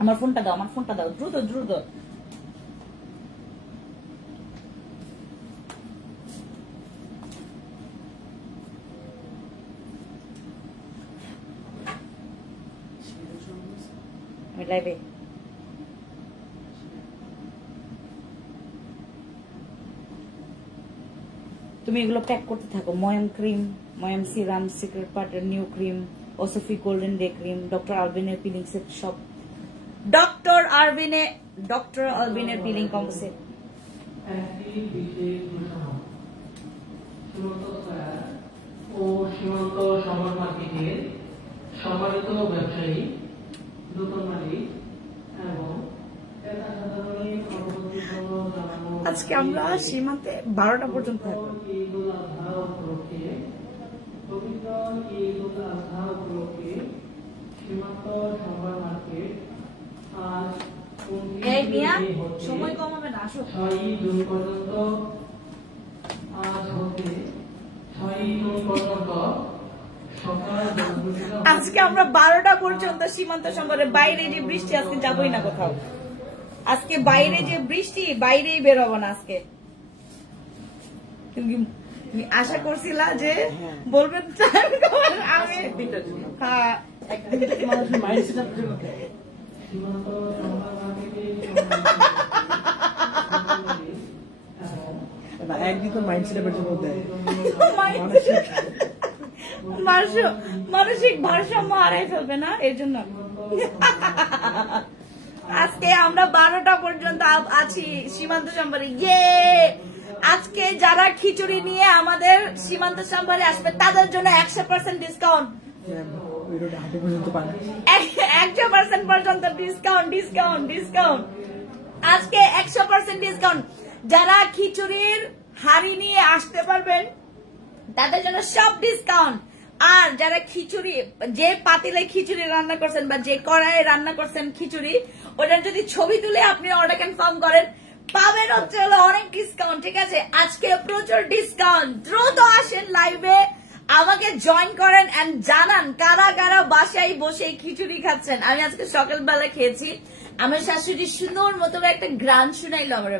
আমার ফোনটা দাও, আমার ফোনটা দাও, দ্রুত দ্রুত। আমি লাইভে। তুমি এগুলো প্যাক করতে থাকো। ময়াম ক্রিম, ময়াম সিরাম, সিক্রেট পার্টের নিউ ক্রিম, ওসফি গোল্ডেন ডে ক্রিম, ডক্টর আলবিনের পিলিং সেট, সব ডক্টর আলবিনের পিলিং কম্বো সেট। ও সীমান্ত শহর মার্কেটের সম্মানিত ব্যবসায়ী, দোকান মালিক এবং আজকে আমরা সীমান্তে 12টা পর্যন্ত থাকবো। সময় কমাবে না, আসো। 6 জুন পর্যন্ত আজ হতে 6 জুন পর্যন্ত আজকে আমরা 12টা পর্যন্ত সীমান্ত সম্পর্কে। বাইরে যে বৃষ্টি, আজকে যাবোই না কোথাও। আজকে বাইরে যে বৃষ্টি, বাইরেই বেরোবো না আজকে। তুমি আশা করছিলা যে বলবেন আমি মানসিক ভারসাম্য হারাই ফেলবে না, এর জন্য আজকে আমরা 12টা পর্যন্ত আছি সীমান্ত সম্পর্কে। আজকে যারা খিচুড়ি নিয়ে আমাদের সীমান্ত সম্পর্কে আসবে তাদের জন্য 100% ডিসকাউন্ট, 100% পর্যন্ত ডিসকাউন্ট। আজকে 100% ডিসকাউন্ট। যারা খিচুড়ির হাড়ি নিয়ে আসতে পারবেন তাদের জন্য সব ডিসকাউন্ট। আর যারা খিচুড়ি, যে পাতিলে খিচুড়ি রান্না করছেন বা যে কড়াইয়ে রান্না করছেন খিচুড়ি, ওটার যদি ছবি তুলে আপনি অর্ডার কনফার্ম করেন, পাবেন হচ্ছে অনেক ডিসকাউন্ট। ঠিক আছে, আজকে প্রচুর ডিসকাউন্ট। দ্রুত আসেন লাইভে, আমাকে জয়েন করেন এন্ড জানান কারা কারা বাসায় বসে খিচুড়ি খাচ্ছেন। আমি আজকে সকালবেলা খেয়েছি। আমার শাশুড়ি সুন্দর মতো একটা গান শুনাইলো আমার,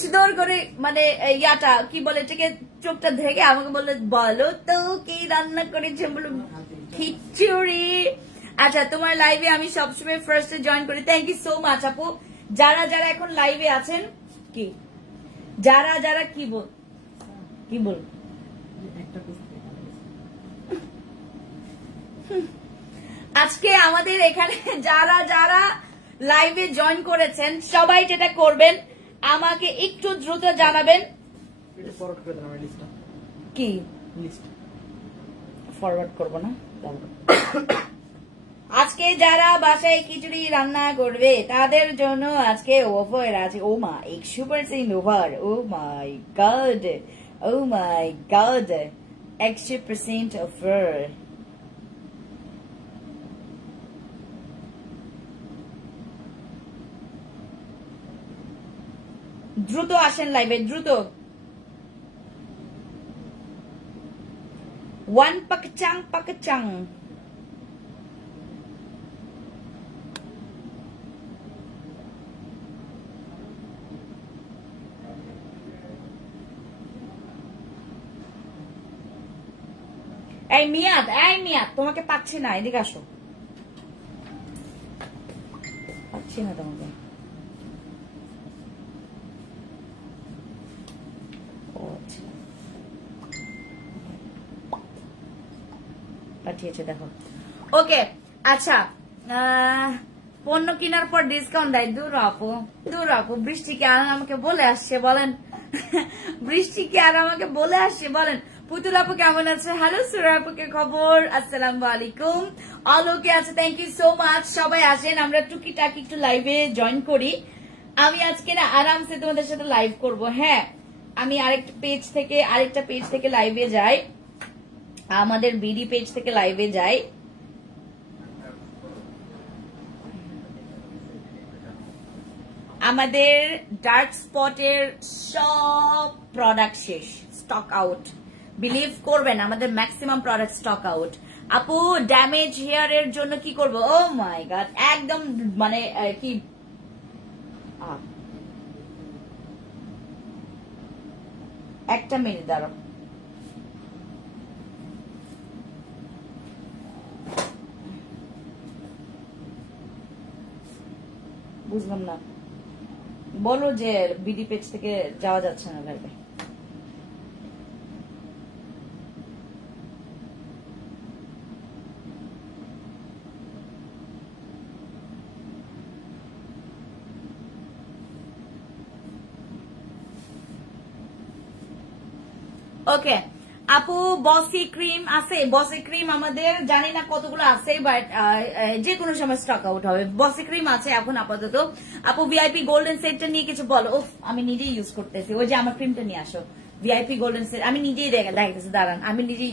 সুন্দর করে, মানে ইয়াটা কি বলে, এটাকে চোখটা ঢেকে আমাকে বললো, বলো তো কি রান্না করেছে, বলো খিচুড়ি। আচ্ছা, তোমার লাইভে আমি সবসময় ফার্স্টে জয়েন করি। থ্যাংক ইউ সো মাচ আপু। যারা যারা এখন লাইভে আছেন, কি যারা যারা কি বল আজকে আমাদের এখানে যারা যারা লাইভে জয়েন করেছেন সবাই যেটা করবেন, আমাকে একটু দ্রুত জানাবেন। কি ফরওয়ার্ড করবো না? আজকে যারা বাসায় খিচুড়ি রান্না করবে তাদের জন্য আজকে অফার আছে। ও মা, 100% অফার। ও মাই গড, 100% অফার। দ্রুত আসেন লাইভে, দ্রুত। 1 pakchang। এই মিয়াদ, তোমাকে পাচ্ছি না, এদিকে আসো। পাচ্ছি না তোমাকে। পাঠিয়েছে দেখো। ওকে, আচ্ছা, পণ্য কেনার পর ডিসকাউন্ট দেয়। দূর আপু, বৃষ্টি কি আর আমাকে বলে আসছে বলেন? বৃষ্টি কি আর আমাকে বলে আসছে বলেন? পুতুল আপু কেমন আছে? হ্যালো সুরা আপুকে খবর, আসসালামু আলাইকুম। অলোকে আছে, থ্যাংক ইউ সো মাচ। সবাই আসেন, আমরা টুকিটাকি একটু লাইভে জয়েন করি। আমি আজকে না আরামসে তোমাদের সাথে লাইভ করব। হ্যাঁ, আমি আরেকটা পেজ থেকে লাইভে যাই, আমাদের বিডি পেজ থেকে লাইভে যাই। আমাদের ডার্ক স্পটের সব প্রোডাক্ট শেষ, স্টক আউট। বিলিভ করবেন, আমাদের ম্যাক্সিমাম প্রোডাক্ট স্টক আউট। আপু ড্যামেজ হেয়ারের জন্য কি করব? ও মাই গড, একদম মানে কি একটা মিনিট দাঁড়াও। বুঝলাম না, বলো যে বিডি পেজ থেকে যাওয়া যাচ্ছে না লাইভে। ওকে আপু, বসি ক্রিম আছে? বসি ক্রিম আমাদের জানি না কতগুলো আছে, বাট যে কোনো সময় স্টক আউট হবে। বসি ক্রিম আছে এখন আপাতত। আপু ভিআইপি গোল্ডেন সেটটা নিয়ে কিছু বলো। উফ, আমি নিজেই ইউজ করতেছি। ওই যে আমার ক্রিমটা নিয়ে আসো, ভিআইপি গোল্ডেন সেট। আমি নিজেই দেখাইতেছি, দাঁড়ান, আমি নিজেই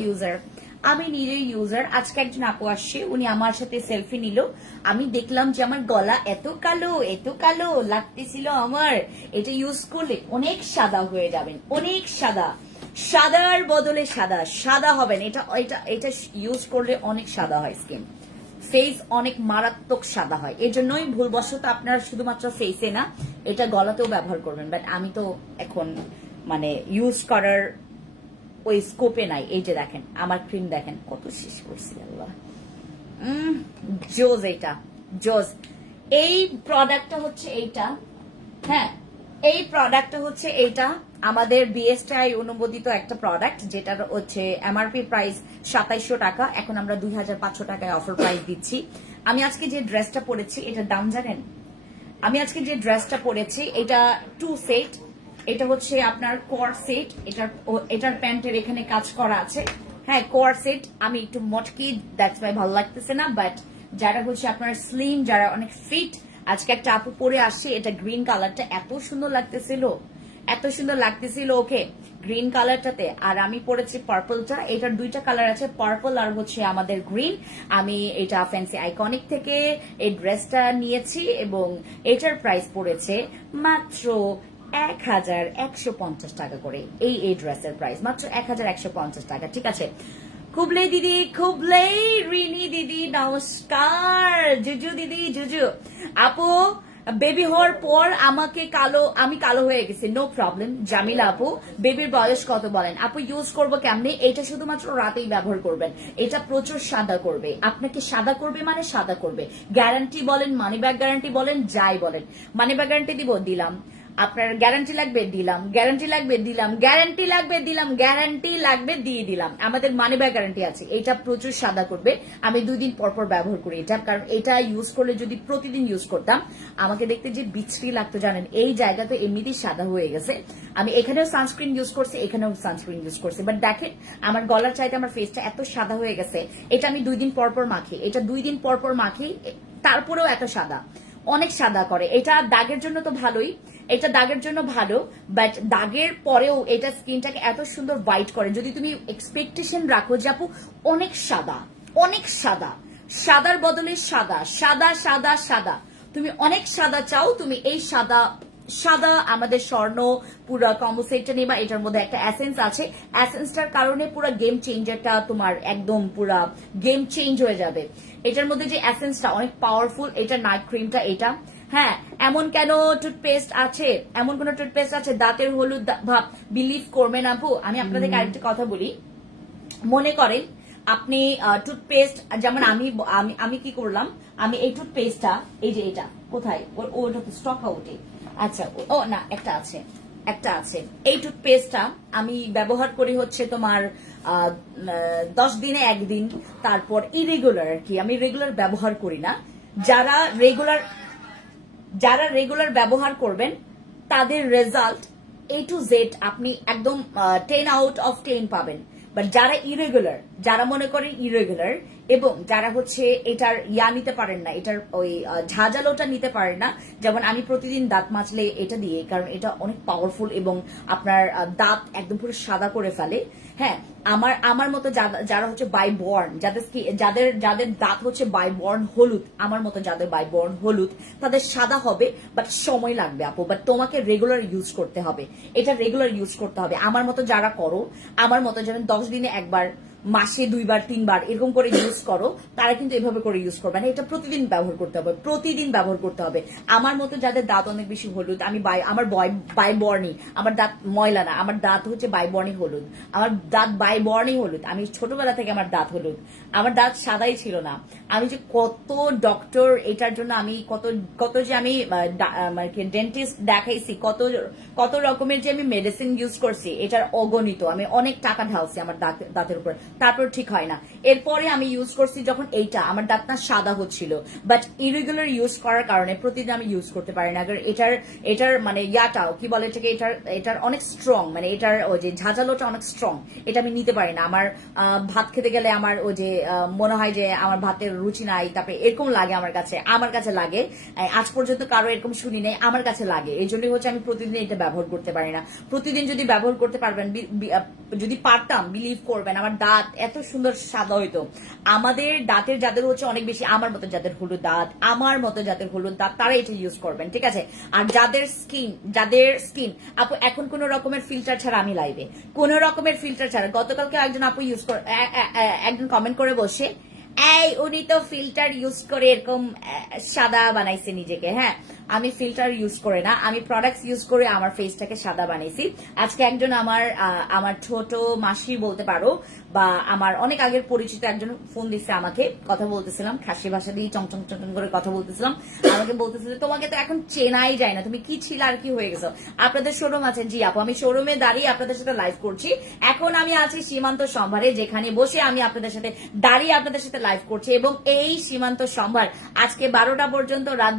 ইউজার। আজকে একজন আপু আসছে, উনি আমার সাথে সেলফি নিল। আমি দেখলাম যে আমার গলা এত কালো লাগতেছিল আমার। এটা ইউজ করলে অনেক সাদা হয়ে যাবেন, অনেক সাদা। সাদার বদলে সাদা হবেন। এটা ইউজ করলে অনেক সাদা হয় স্কিন, ফেস অনেক মারাত্মক সাদা হয়। এর জন্যই ভুলবশত আপনারা শুধুমাত্র ফেসে না, এটা গলাতেও ব্যবহার করবেন। বাট আমি তো এখন মানে ইউজ করার ওই স্কোপে নাই। এই যে দেখেন আমার ক্রিম, দেখেন কত শেষ করছি আল্লাহ। জোজ, এটা জোজ। এই প্রোডাক্টটা হচ্ছে এইটা, হ্যাঁ এই প্রোডাক্টটা হচ্ছে এইটা আমাদের বিএসটিআই অনুমোদিত একটা প্রোডাক্ট, যেটার হচ্ছে এমআরপি প্রাইস 2700 টাকা। এখন আমরা 2500 টাকায় অফার প্রাইস দিচ্ছি। আমি আজকে যে ড্রেসটা পরেছি এটার দাম জানেন? আমি আজকে যে ড্রেসটা পরেছি এটা 2 সেট। এটা হচ্ছে আপনার কোর সেট, এটার প্যান্টের এখানে কাজ করা আছে। হ্যাঁ কোর সেট। আমি একটু মটকি, দ্যাটস ওয়াই ভালো লাগতেছে না। বাট যারা হচ্ছে আপনার স্লিম, যারা অনেক ফিট, আজকে একটা আপু পরে আসছে, এটা গ্রিন কালারটা এত সুন্দর লাগতেছিল ওকে গ্রিন কালারটাতে। আর আমি পরেছি পার্পলটা। এটার 2টা কালার আছে, পার্পল আর হচ্ছে আমাদের গ্রিন। আমি এটা ফ্যান্সি আইকনিক থেকে এই ড্রেসটা নিয়েছি এবং এটার প্রাইস পড়েছে মাত্র 1150 টাকা করে। এই ড্রেসের প্রাইস মাত্র 1150 টাকা। ঠিক আছে, খুবলে দিদি, খুবলে রিনি দিদি নমস্কার। জুজু দিদি, জুজু আপু বেবি হওয়ার পর আমি কালো হয়ে গেছি, নো প্রবলেম। জামিলা আপু বেবির বয়স কত বলেন? আপু ইউজ করবো কেমনে? এটা শুধুমাত্র রাতেই ব্যবহার করবেন। এটা প্রচুর সাদা করবে আপনাকে, সাদা করবে মানে সাদা করবে। গ্যারান্টি বলেন, মানি ব্যাগ গ্যারান্টি বলেন, যাই বলেন। মানি ব্যাগ গ্যারান্টি দিলাম। আপনার গ্যারান্টি লাগবে দিলাম, গ্যারান্টি লাগবে দিলাম, গ্যারান্টি লাগবে দিলাম, গ্যারান্টি লাগবে দিয়ে দিলাম। আমাদের মানি ব্যাগ গ্যারান্টি আছে। এটা প্রচুর সাদা করবে। আমি 2 দিন পর ব্যবহার করি এটা, কারণ এটা ইউজ করলে যদি প্রতিদিন ইউজ করতাম আমাকে দেখতে যে বিচ্ছিরি লাগতো জানেন। এই জায়গাতে এমনিতেই সাদা হয়ে গেছে। আমি এখানেও সানস্ক্রিন ইউজ করছি, এখানেও সানস্ক্রিন ইউজ করছি, বাট দেখেন আমার গলার চাইতে আমার ফেসটা এত সাদা হয়ে গেছে। এটা আমি 2 দিন পর মাখি, এটা 2 দিন পর মাখি, তারপরেও এত সাদা, অনেক সাদা করে। এটা দাগের জন্য তো ভালোই, এটা দাগের জন্য ভালো, বাট দাগের পরেও এটা স্কিনটাকে এত সুন্দর হোয়াইট করে। যদি তুমি এক্সপেকটেশন রাখো যে আপু অনেক সাদা, সাদার বদলে সাদা, তুমি অনেক সাদা চাও, তুমি এই সাদা আমাদের স্বর্ণ পুরো কম্বো সেটটা নেবা। এটার মধ্যে একটা এসেন্স আছে, এসেন্সটার কারণে পুরো গেম চেঞ্জারটা তোমার একদম পুরো গেম চেঞ্জ হয়ে যাবে। এটার মধ্যে যে এসেন্সটা অনেক পাওয়ারফুল। এটা নাইট ক্রিমটা এটা। হ্যাঁ, এমন কেন টুথপেস্ট আছে, এমন কোন টুথপেস্ট আছে দাঁতের হলুদ ভাব? বিলিভ করবেন আপু, আমি আপনাদেরকে আরেকটা কথা বলি। মনে করেন আপনি টুথপেস্ট, যেমন আমি কি করলাম, আমি এই টুথপেস্টটা, এই যে এটা কোথায়, ওটা তো স্টক আউটে। আচ্ছা, ও না, একটা আছে। এই টুথপেস্টটা আমি ব্যবহার করি হচ্ছে তোমার 10 দিনে 1 দিন, তারপর ইরেগুলার আর কি। আমি রেগুলার ব্যবহার করি না। যারা রেগুলার ব্যবহার করবেন তাদের রেজাল্ট A to Z আপনি একদম 10 out of 10 পাবেন। বাট যারা ইরেগুলার, যারা মনে করেন ইরেগুলার এবং যারা হচ্ছে এটার নিতে পারেন না, এটার ওই ঝাঁঝালোটা নিতে পারেন না, যেমন আমি প্রতিদিন দাঁত মাজলে এটা দিয়ে, কারণ এটা অনেক পাওয়ারফুল এবং আপনার দাঁত একদম পুরো সাদা করে ফেলে। হ্যাঁ, আমার মতো যারা হচ্ছে বাই বর্ন, যাদের দাঁত হচ্ছে বাই বর্ন হলুদ, আমার মতো যাদের বাই বর্ন হলুদ, তাদের সাদা হবে, বাট সময় লাগবে আপু। বাট তোমাকে রেগুলার ইউজ করতে হবে, এটা রেগুলার ইউজ করতে হবে। আমার মতো যারা করো, আমার মতো যেমন 10 দিনে একবার মাসে 2 বার 3 বার এরকম করে ইউজ করো, তারা কিন্তু এভাবে করে ইউজ করবে না। এটা প্রতিদিন ব্যবহার করতে হবে, প্রতিদিন ব্যবহার করতে হবে। আমার মতো যাদের দাঁত অনেক বেশি হলুদ, আমি আমার বাইবর্ণী, আমার দাঁত ময়লা না, আমার দাঁত হচ্ছে বাইবর্ণী হলুদ, আমার দাঁত বাইবর্ণী হলুদ। আমি ছোটবেলা থেকে আমার দাঁত হলুদ, আমার দাঁত সাদাই ছিল না। আমি যে কত ডক্টর এটার জন্য, আমি কত যে আমি ডেন্টিস্ট দেখাইছি, কত রকমের যে আমি মেডিসিন ইউজ করছি, এটার অগণিত। আমি অনেক টাকা ঢালছি আমার দাঁতের উপর, তারপর ঠিক হয় না। এরপরে আমি ইউজ করছি যখন এইটা, আমার দাঁতটা সাদা হচ্ছিল, বাট ইরেগুলার ইউজ করার কারণে প্রতিদিন আমি ইউজ করতে পারি না। এটার মানে ইয়াটাও কি বলে এটাকে, এটার অনেক স্ট্রং, মানে এটার ওই যে ঝাঁঝালোটা অনেক স্ট্রং, এটা আমি নিতে পারি না। আমার ভাত খেতে গেলে আমার ওই যে মনে হয় যে আমার ভাতের রুচি নাই, তারপরে এরকম লাগে আমার কাছে লাগে। আজ পর্যন্ত কারো এরকম শুনি নাই, আমার কাছে লাগে। এই জন্যই হচ্ছে আমি প্রতিদিন এটা ব্যবহার করতে পারি না। প্রতিদিন যদি ব্যবহার করতে পারবেন, যদি পারতাম, বিলিভ করবেন আমার দাঁত এত সুন্দর সাদা হইতো। আমাদের দাঁতের যাদের হচ্ছে অনেক বেশি আমার মতো যাদের হলুদ দাঁত, আমার মতো যাদের হলুদ দাঁত, তারা এটা ইউজ করবেন, ঠিক আছে? আর যাদের স্কিন আপু এখন কোন রকমের ফিল্টার ছাড়া, আমি লাইভে কোন রকমের ফিল্টার ছাড়া, গতকালকে একজন আপু ইউজ করে, একজন কমেন্ট করে বসে, এই উনি তো ফিল্টার ইউজ করে এরকম সাদা বানাইছে নিজেকে। হ্যাঁ, আমি ফিল্টার ইউজ করে না, আমি প্রোডাক্টস ইউজ করে আমার ফেসটাকে সাদা বানাইছি। আজকে একজন আমার ছোট মাসি বলতে পারো, বা আমার অনেক আগের পরিচিত একজন ফোন দিচ্ছে আমাকে, কথা বলতেছিলাম, খাসি ভাষা দিয়ে চং চং চং করে কথা বলতেছিলাম। আমাকে বলতেছিল তোমাকে তো এখন চেনাই যায় না, তুমি কি ছিল আর কি হয়ে গেছো। আপনাদের শোরুম আছেন? জি আপু, আমি শোরুমে দাঁড়িয়ে আপনাদের সাথে লাইভ করছি। এখন আমি আছি সীমান্ত সম্ভারে, যেখানে বসে আমি আপনাদের সাথে দাঁড়িয়ে আপনাদের সাথে লাইভ করছি। এবং এই সীমান্ত সম্ভার আজকে 12টা পর্যন্ত, রাত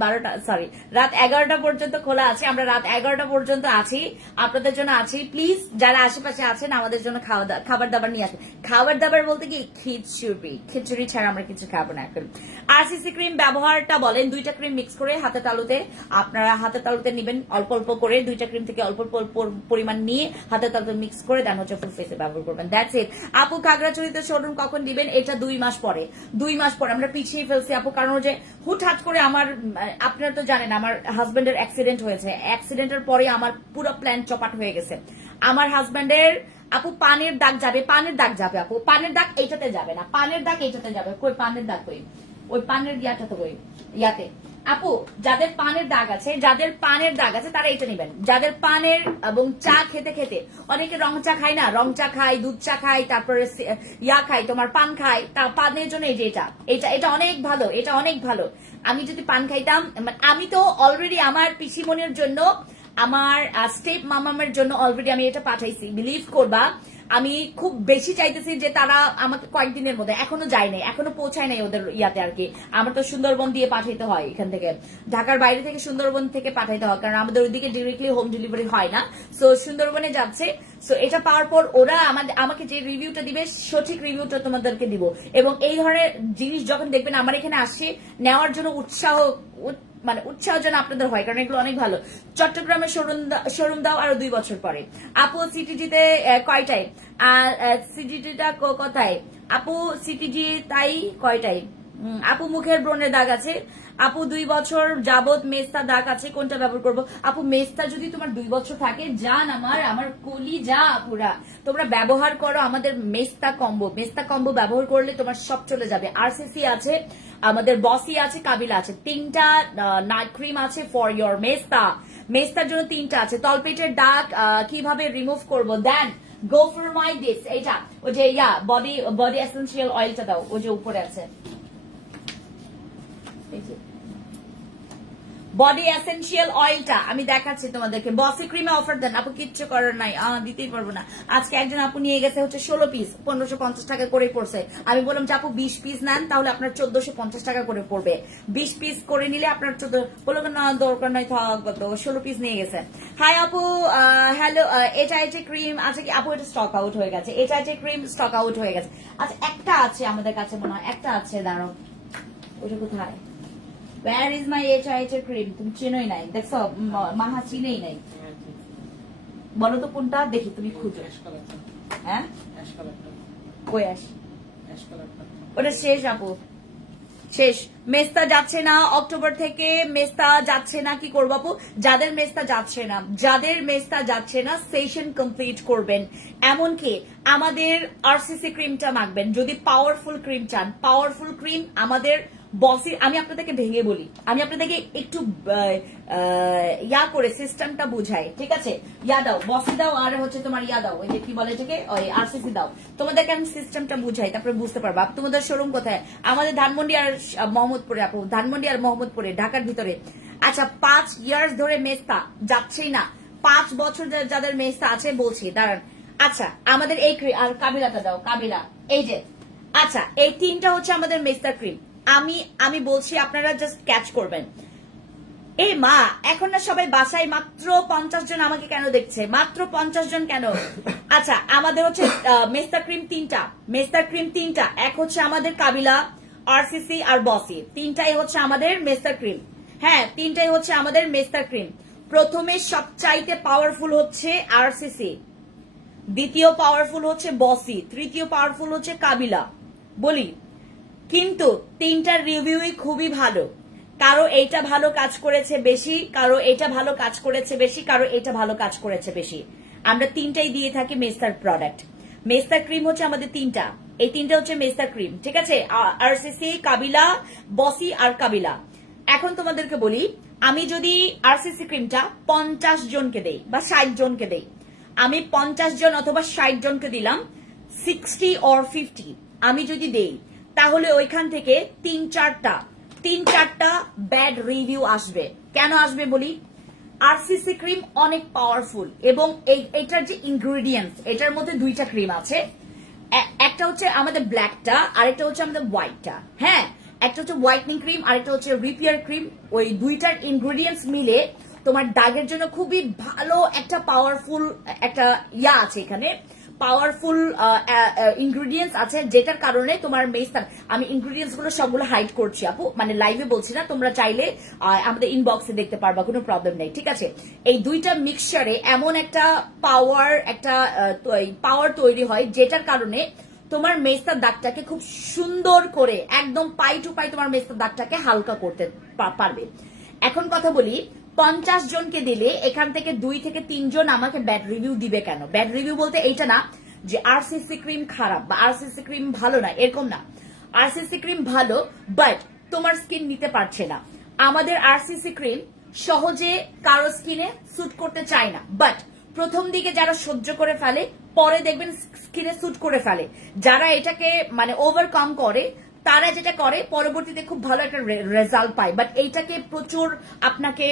11টা পর্যন্ত খোলা আছে। আমরা রাত 11টা পর্যন্ত আছি, আপনাদের জন্য আছি। প্লিজ যারা আশেপাশে আছেন আমাদের জন্য খাবার দাবার নিয়ে আসবেন। খাবার দাবার বলতে কি, খিচুড়ি ছাড়া আমরা কিছু খাবো না এখন। আরসিসি ক্রিম ব্যবহারটা বলেন, 2টা ক্রিম মিক্স করে হাতে তালুতে, আপনারা হাতে তালুতে নিবেন অল্প অল্প করে, 2টা ক্রিম থেকে অল্প অল্প পরিমাণ নিয়ে হাতে তালুতে মিক্স করে দেন হচ্ছে ফুল ফেসে ব্যবহার করবেন। দ্যাটস ইট আপু। খাগড়াছড়িতে শোরুম কখন দিবেন? এটা 2 মাস পরে। 2 মাস পরে আমরা পিছিয়ে ফেলছি আপু, কারণ যে হুটহাট করে আমার, আপনারা তো জানেন আমার হাজবেন্ডের অ্যাক্সিডেন্ট হয়েছে। অ্যাক্সিডেন্টের পরে আমার পুরো প্ল্যান চপাট হয়ে গেছে। আমার হাজবেন্ডের আপু পানের দাগ যাবে আপু, পানের দাগ এইটাতে যাবে না, পানের দাগ এইটাতে যাবে। কই পানের দাগ, কই ওই পানের ইয়াটাতে, কই ইয়াতে। আপু যাদের পানের দাগ আছে তারা এটা নেবেন। যাদের পানের এবং চা খেতে খেতে, অনেকে রং চা খায় না, রং চা খায়, দুধ চা খায়, তারপরে খায় তোমার পান খায়, তা পানের জন্য এই যে এটা অনেক ভালো, এটা অনেক ভালো। আমি যদি পান খাইতাম, আমি তো অলরেডি আমার পিসিমনির জন্য, আমার স্টেপ মামামের জন্য অলরেডি আমি এটা পাঠাইছি। বিলিভ করবা, আমি খুব বেশি চাইতেছি যে তারা আমাকে কয়েকদিনের মধ্যে, এখনো যায় নাই, এখনো পৌঁছায় নাই ওদের ইয়াতে আর কি। আমার তো সুন্দরবন দিয়ে পাঠাইতে হয়, এখান থেকে ঢাকার বাইরে থেকে সুন্দরবন থেকে পাঠাইতে হয়, কারণ আমাদের ওইদিকে ডিরেক্টলি হোম ডেলিভারি হয় না। সো সুন্দরবনে যাচ্ছে। সো এটা পাওয়ার পর ওরা আমাকে যে রিভিউটা দিবে, সঠিক রিভিউটা তোমাদেরকে দিব। এবং এই ধরনের জিনিস যখন দেখবেন আমার এখানে আসছে, নেওয়ার জন্য উৎসাহ যেন আপনাদের হয়, কারণ এগুলো অনেক ভালো। চট্টগ্রামের শোরুম দাও আরো 2 বছর পরে। আপু সিটিজিতে কয়টায়? আর সিটিজিটা কোথায় আপু? সিটিজি তাই কয়টায়? আপু মুখের ব্রণের দাগ আছে আপু, 2 বছর যাবত মেস্তা দাগ আছে, কোনটা ব্যবহার করবো? আপু মেস্তা যদি তোমার 2 বছর থাকে, জান আমার কলি যা আপুরা, তোমরা ব্যবহার করো আমাদের মেস্তা কম্বো ব্যবহার করলে তোমার সব চলে যাবে। আরসিসি আছে, আমাদের বসি আছে, কাবিলা আছে, 3টা নাইট ক্রিম আছে ফর ইয়োর মেস্তার জন্য 3টা আছে। তলপেটের দাগ কিভাবে রিমুভ করবো? দেন গো ফর মাই দিস, এইটা ওই যে বডি এসেনশিয়াল অয়েলটা দাও, ওই যে উপরে আছে বডি এসেনশিয়াল অয়েলটা আমি দেখাচ্ছি তোমাদেরকে। বসি ক্রিমে অফার দেন আপু, কিচ্ছু করার নাই, দিতেই পারবো না। আজকে একজন আপু নিয়ে গেছে হচ্ছে 16 পিস, 1550 টাকা করে পড়ছে। আমি বললাম যে আপু 20 পিস নেন, তাহলে আপনার 1450 টাকা করে পড়বে। 20 পিস করে নিলে আপনার 14, বলবো না দরকার নাই, থাকবো তো। 16 পিস নিয়ে গেছে। হাই আপু, হ্যালো, এটা ক্রিম আছে কি আপু? এটা স্টক আউট হয়ে গেছে, এটা ক্রিম স্টক আউট হয়ে গেছে। আচ্ছা একটা আছে আমাদের কাছে, মনে হয় একটা আছে, দাঁড়াও ওটা কোথায়? Where is my HIH cream? তুমি চিনোই নাই, দেখছো মাহা চিনেই নাই। বলো তো কোনটা, দেখি তুমি খুঁজো। হ্যাঁ কই আস, ওটা শেষ আপু, শেষ। মেস্তা যাচ্ছে না অক্টোবর থেকে, মেস্তা যাচ্ছে না, কি করবো আপু? যাদের মেস্তা যাচ্ছে না সেশন কমপ্লিট করবেন। এমনকি আমাদের আরসিসি ক্রিমটা মাখবেন যদি পাওয়ারফুল ক্রিম চান। পাওয়ারফুল ক্রিম আমাদের বসি, আমি আপনাদেরকে ভেঙে বলি, আমি আপনাদেরকে একটু ইয়া করে সিস্টেমটা বুঝাই, ঠিক আছে? ইয়া দাও, বসি দাও, আর হচ্ছে তোমার ইয়া দাও, ওই যে কি বলে এটাকে, ওই আরসিসি দাও। তোমাদেরকে আমি সিস্টেমটা বুঝাই, তারপরে বুঝতে পারবা। তোমাদের শোরুম কোথায়? আমাদের ধানমন্ডি আর মোহাম্মদপুরে আপু, ধানমন্ডি আর মোহাম্মদপুরে, ঢাকার ভিতরে। আচ্ছা, 5 ইয়ার্স ধরে মেস্তা যাচ্ছেই না, 5 বছর যাদের মেস্তা আছে বলছি, দাঁড়ান। আচ্ছা, আমাদের এই আর কাবিলাটা দাও, কাবিলা, এই যে। আচ্ছা, এই 3টা হচ্ছে আমাদের মেস্তা ক্রিম। আমি বলছি, আপনারা জাস্ট ক্যাচ করবেন। এই মা, এখন না সবাই বাসায় মাত্র 50 জন আমাকে কেন দেখছে? মাত্র 50 জন কেন? আচ্ছা, আমাদের হচ্ছে মেস্তা ক্রিম 3টা, এক হচ্ছে আমাদের কাবিলা, আরসিসি আর বসি, 3টাই হচ্ছে আমাদের মেস্তা ক্রিম। হ্যাঁ, 3টাই হচ্ছে আমাদের মেস্তা ক্রিম। প্রথমে সবচাইতে পাওয়ারফুল হচ্ছে আরসিসি, দ্বিতীয় পাওয়ারফুল হচ্ছে বসি, তৃতীয় পাওয়ারফুল হচ্ছে কাবিলা। বলি কিন্তু 3টার রিভিউই খুবই ভালো। কারো এইটা ভালো কাজ করেছে বেশি, কারো এটা ভালো কাজ করেছে বেশি, কারো এটা ভালো কাজ করেছে বেশি। আমরা 3টাই দিয়ে থাকি মেস্তার প্রোডাক্ট। মেস্তা ক্রিম হচ্ছে আমাদের 3টা, এই 3টা হচ্ছে মেস্তা ক্রিম, ঠিক আছে? আরসিসি, কাবিলা, বসি আর কাবিলা। এখন তোমাদেরকে বলি, আমি যদি আরসিসি ক্রিমটা 50 জনকে দেই বা 60 জনকে দেই, আমি 50 জন অথবা 60 জনকে দিলাম 60 or 50, আমি যদি দেই তাহলে ওইখান থেকে 3-4টা ব্যাড রিভিউ আসবে। কেন আসবে বলি? আরসিসি ক্রিম অনেক পাওয়ারফুল এবং এটার যে ইনগ্রেডিয়েন্টস, এটার মধ্যে 2টা ক্রিম আছে, একটা হচ্ছে আমাদের ব্ল্যাকটা, আরেকটা হচ্ছে আমাদের হোয়াইটটা। হ্যাঁ, একটা হচ্ছে হোয়াইটনিং ক্রিম, আরেকটা হচ্ছে রিপেয়ার ক্রিম। ওই 2টার ইনগ্রেডিয়েন্টস মিলে তোমার দাগের জন্য খুবই ভালো একটা পাওয়ারফুল একটা ইয়া আছে, এখানে পাওয়ারফুল ইনগ্রেডিয়েন্টস আছে, যেটার কারণে তোমার মেস্তা, আমি ইনগ্রেডিয়েন্টস গুলো সবগুলো হাইড করছি আপু, মানে লাইভে বলছি না, তোমরা চাইলে আমাদের ইনবক্সে দেখতে পারবা, কোনো প্রবলেম নেই, ঠিক আছে? এই 2টা মিক্সচারে এমন একটা পাওয়ার তৈরি হয়, যেটার কারণে তোমার মেস্তার দাগটাকে খুব সুন্দর করে একদম পাই টু পাই তোমার মেস্তার দাগটাকে হালকা করতে পারবে। এখন কথা বলি, 50 জনকে দিলে এখান থেকে 2 থেকে 3 জন আমাকে ব্যাড রিভিউ দিবে কেন? ব্যাড রিভিউ বলতে এইটা না যে আরসিসি ক্রিম খারাপ বা আরসিসি ক্রিম ভালো না, এরকম না। আরসিসি ক্রিম ভালো, বাট তোমার স্কিন নিতে পারছে না। আমাদের আরসিসি ক্রিম সহজে কারো স্কিনে স্যুট করতে চায় না, বাট প্রথম দিকে যারা সহ্য করে ফেলে, পরে দেখবেন স্কিনে স্যুট করে ফেলে। যারা এটাকে মানে ওভারকাম করে, তারা যেটা করে পরবর্তীতে খুব ভালো একটা রেজাল্ট পায়। বাট এইটাকে প্রচুর আপনাকে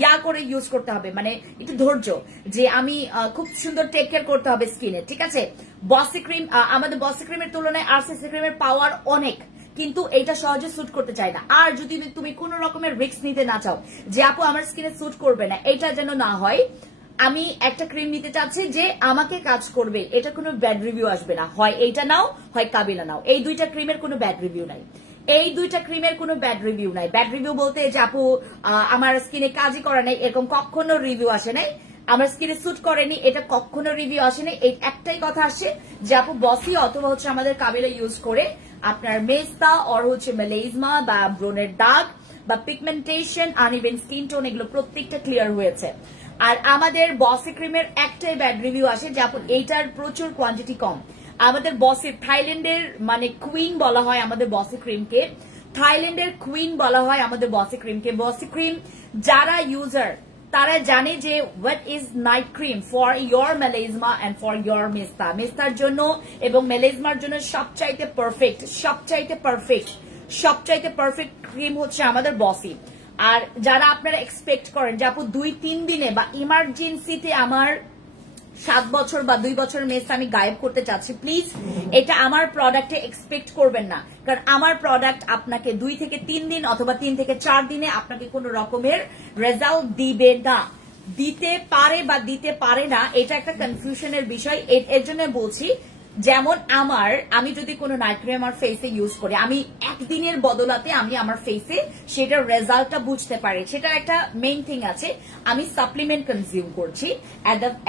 ইয়া করে ইউজ করতে হবে, মানে একটু ধৈর্য, যে আমি খুব সুন্দর টেক কেয়ার করতে হবে স্কিনে, ঠিক আছে? বসি ক্রিম, আমাদের বসি ক্রিমের তুলনায় আরসিসি ক্রিমের পাওয়ার অনেক, কিন্তু এইটা সহজে স্যুট করতে চায় না। আর যদি তুমি কোনো রকমের রিস্ক নিতে না চাও যে আপু আমার স্কিনে স্যুট করবে না, এটা যেন না হয়, আমি একটা ক্রিম নিতে চাচ্ছি যে আমাকে কাজ করবে, এটা কোনো ব্যাড রিভিউ আসবে না, হয় এইটা নাও, হয় কাবিলা নাও। এই 2টা ক্রিমের কোনো ব্যাড রিভিউ নাই, এই 2টা ক্রিমের কোনো ব্যাড রিভিউ নাই। ব্যাড রিভিউ বলতে যে আপু আমার স্কিনে কাজই করে নাই, এরকম কখনো রিভিউ আসে নাই। আমার স্কিনে স্যুট করেনি, এটা কখনো রিভিউ আসে নাই। এই একটাই কথা আসে যে আপু বসি অথবা হচ্ছে আমাদের কাবিলা ইউজ করে আপনার মেস্তা অর হচ্ছে মেলেজমা বা ব্রনের দাগ বা পিগমেন্টেশন, আনইভেন স্কিন টোন, এগুলো প্রত্যেকটা ক্লিয়ার হয়েছে। আর আমাদের বসি ক্রিমের একটাই ব্যাড রিভিউ আসে যে আপু এইটার প্রচুর কোয়ান্টিটি কম। আমাদের বসি, থাইল্যান্ডের মানে কুইন বলা হয় আমাদের বসি ক্রিমকে, থাইল্যান্ডের কুইন বলা হয় আমাদের বসি ক্রিমকে। বসি ক্রিম যারা ইউজার তারা জানে যে what is night cream for your melasma and for your মেস্তা, মেস্তার জন্য এবং মেলেজমার জন্য সবচাইতে পারফেক্ট ক্রিম হচ্ছে আমাদের বসি। আর যারা আপনারা এক্সপেক্ট করেন যে আপু 2-3 দিনে বা ইমার্জেন্সিতে আমার 7 বছর বা 2 বছর মেস্তা আমি গায়েব করতে চাচ্ছি, প্লিজ এটা আমার প্রোডাক্টে এক্সপেক্ট করবেন না। কারণ আমার প্রোডাক্ট আপনাকে 2 থেকে 3 দিন অথবা 3 থেকে 4 দিনে আপনাকে কোনো রকমের রেজাল্ট দিবে না। দিতে পারে বা দিতে পারে না, এটা একটা কনফিউশনের বিষয়। এর জন্য বলছি যেমন আমি যদি কোনো নাইট ক্রিম আমার ফেসে ইউজ করি, আমি একদিনের বদলাতে আমি আমার ফেসে সেটার রেজাল্টটা বুঝতে পারি, সেটা একটা মেইন থিং আছে। আমি সাপ্লিমেন্ট কনজিউম করছি,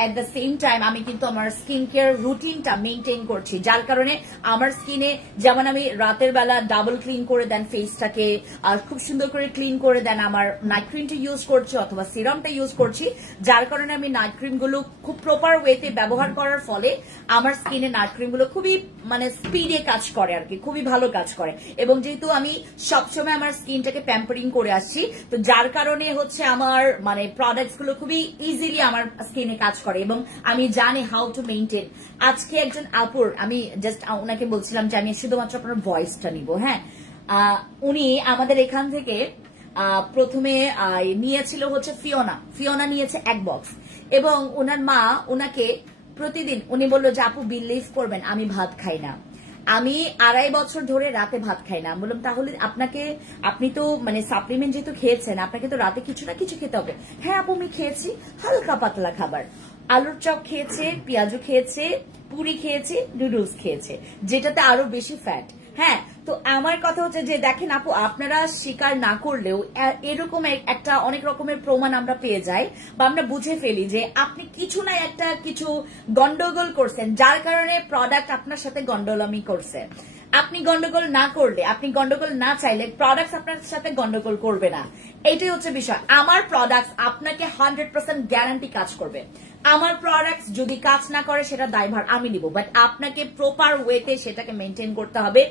এট দ্য সেম টাইম আমি কিন্তু আমার স্কিন কেয়ার রুটিনটা মেইনটেইন করছি, যার কারণে আমার স্কিনে যেমন আমি রাতের বেলা ডাবল ক্লিন করে দেন ফেসটাকে, আর খুব সুন্দর করে ক্লিন করে দেন আমার নাইট ক্রিমটা ইউজ করছি অথবা সিরামটা ইউজ করছি, যার কারণে আমি নাইট ক্রিম গুলো খুব প্রপার ওয়েতে ব্যবহার করার ফলে আমার স্কিনে নাইট ক্রিম গুলো খুবই মানে স্পিডে কাজ করে আর কি, খুবই ভালো কাজ করে। এবং যেহেতু আমি সবসময় আমার স্কিনটাকে প্যাম্পারিং করে আসছি, তো যার কারণে হচ্ছে আমার মানে প্রোডাক্টস গুলো খুবই ইজিলি আমার স্কিনে কাজ করে এবং আমি জানি হাউ টু মেইনটেইন। আজকে একজন আপুর আমি জাস্ট ওনাকে বলছিলাম যে আমি শুধুমাত্র আপনার ভয়েসটা নিব। হ্যাঁ, উনি আমাদের এখান থেকে প্রথমে নিয়েছিল হচ্ছে ফিওনা নিয়েছে 1 বক্স, এবং ওনার মা ওনাকে প্রতিদিন উনি বললো যে আপু বিলিভ করবেন আমি ভাত খাই না, আমি 2.5 বছর ধরে রাতে ভাত খাই না। বললাম তাহলে আপনি তো মানে সাপ্লিমেন্ট যেহেতু খেয়েছেন আপনাকে তো রাতে কিছু না কিছু খেতে হবে। হ্যাঁ আপু আমি খেয়েছি হালকা পাতলা খাবার, আলুর চপ খেয়েছে, পেঁয়াজু খেয়েছে, পুরি খেয়েছে, নুডলস খেয়েছে, যেটাতে আরো বেশি ফ্যাট। হ্যাঁ, তো আমার কথা হচ্ছে যে দেখেন আপু, আপনারা স্বীকার না করলেও এরকম একটা অনেক রকমের প্রমাণ আমরা পেয়ে যাই বা আমরা বুঝে ফেলি যে আপনি কিছু না একটা কিছু গন্ডগোল করছেন, যার কারণে প্রোডাক্ট আপনার সাথে গন্ডগোলামি করছে। আপনি গন্ডগোল না করলে, আপনি গন্ডগোল না চাইলে প্রোডাক্ট আপনার সাথে গন্ডগোল করবে না। এটাই হচ্ছে বিষয়। আমার প্রোডাক্ট আপনাকে 100% গ্যারান্টি কাজ করবে। আমার প্রোডাক্ট যদি কাজ না করে সেটা দায়ভার আমি নিব, বাট আপনাকে প্রপার ওয়েতে সেটাকে মেনটেন করতে হবে,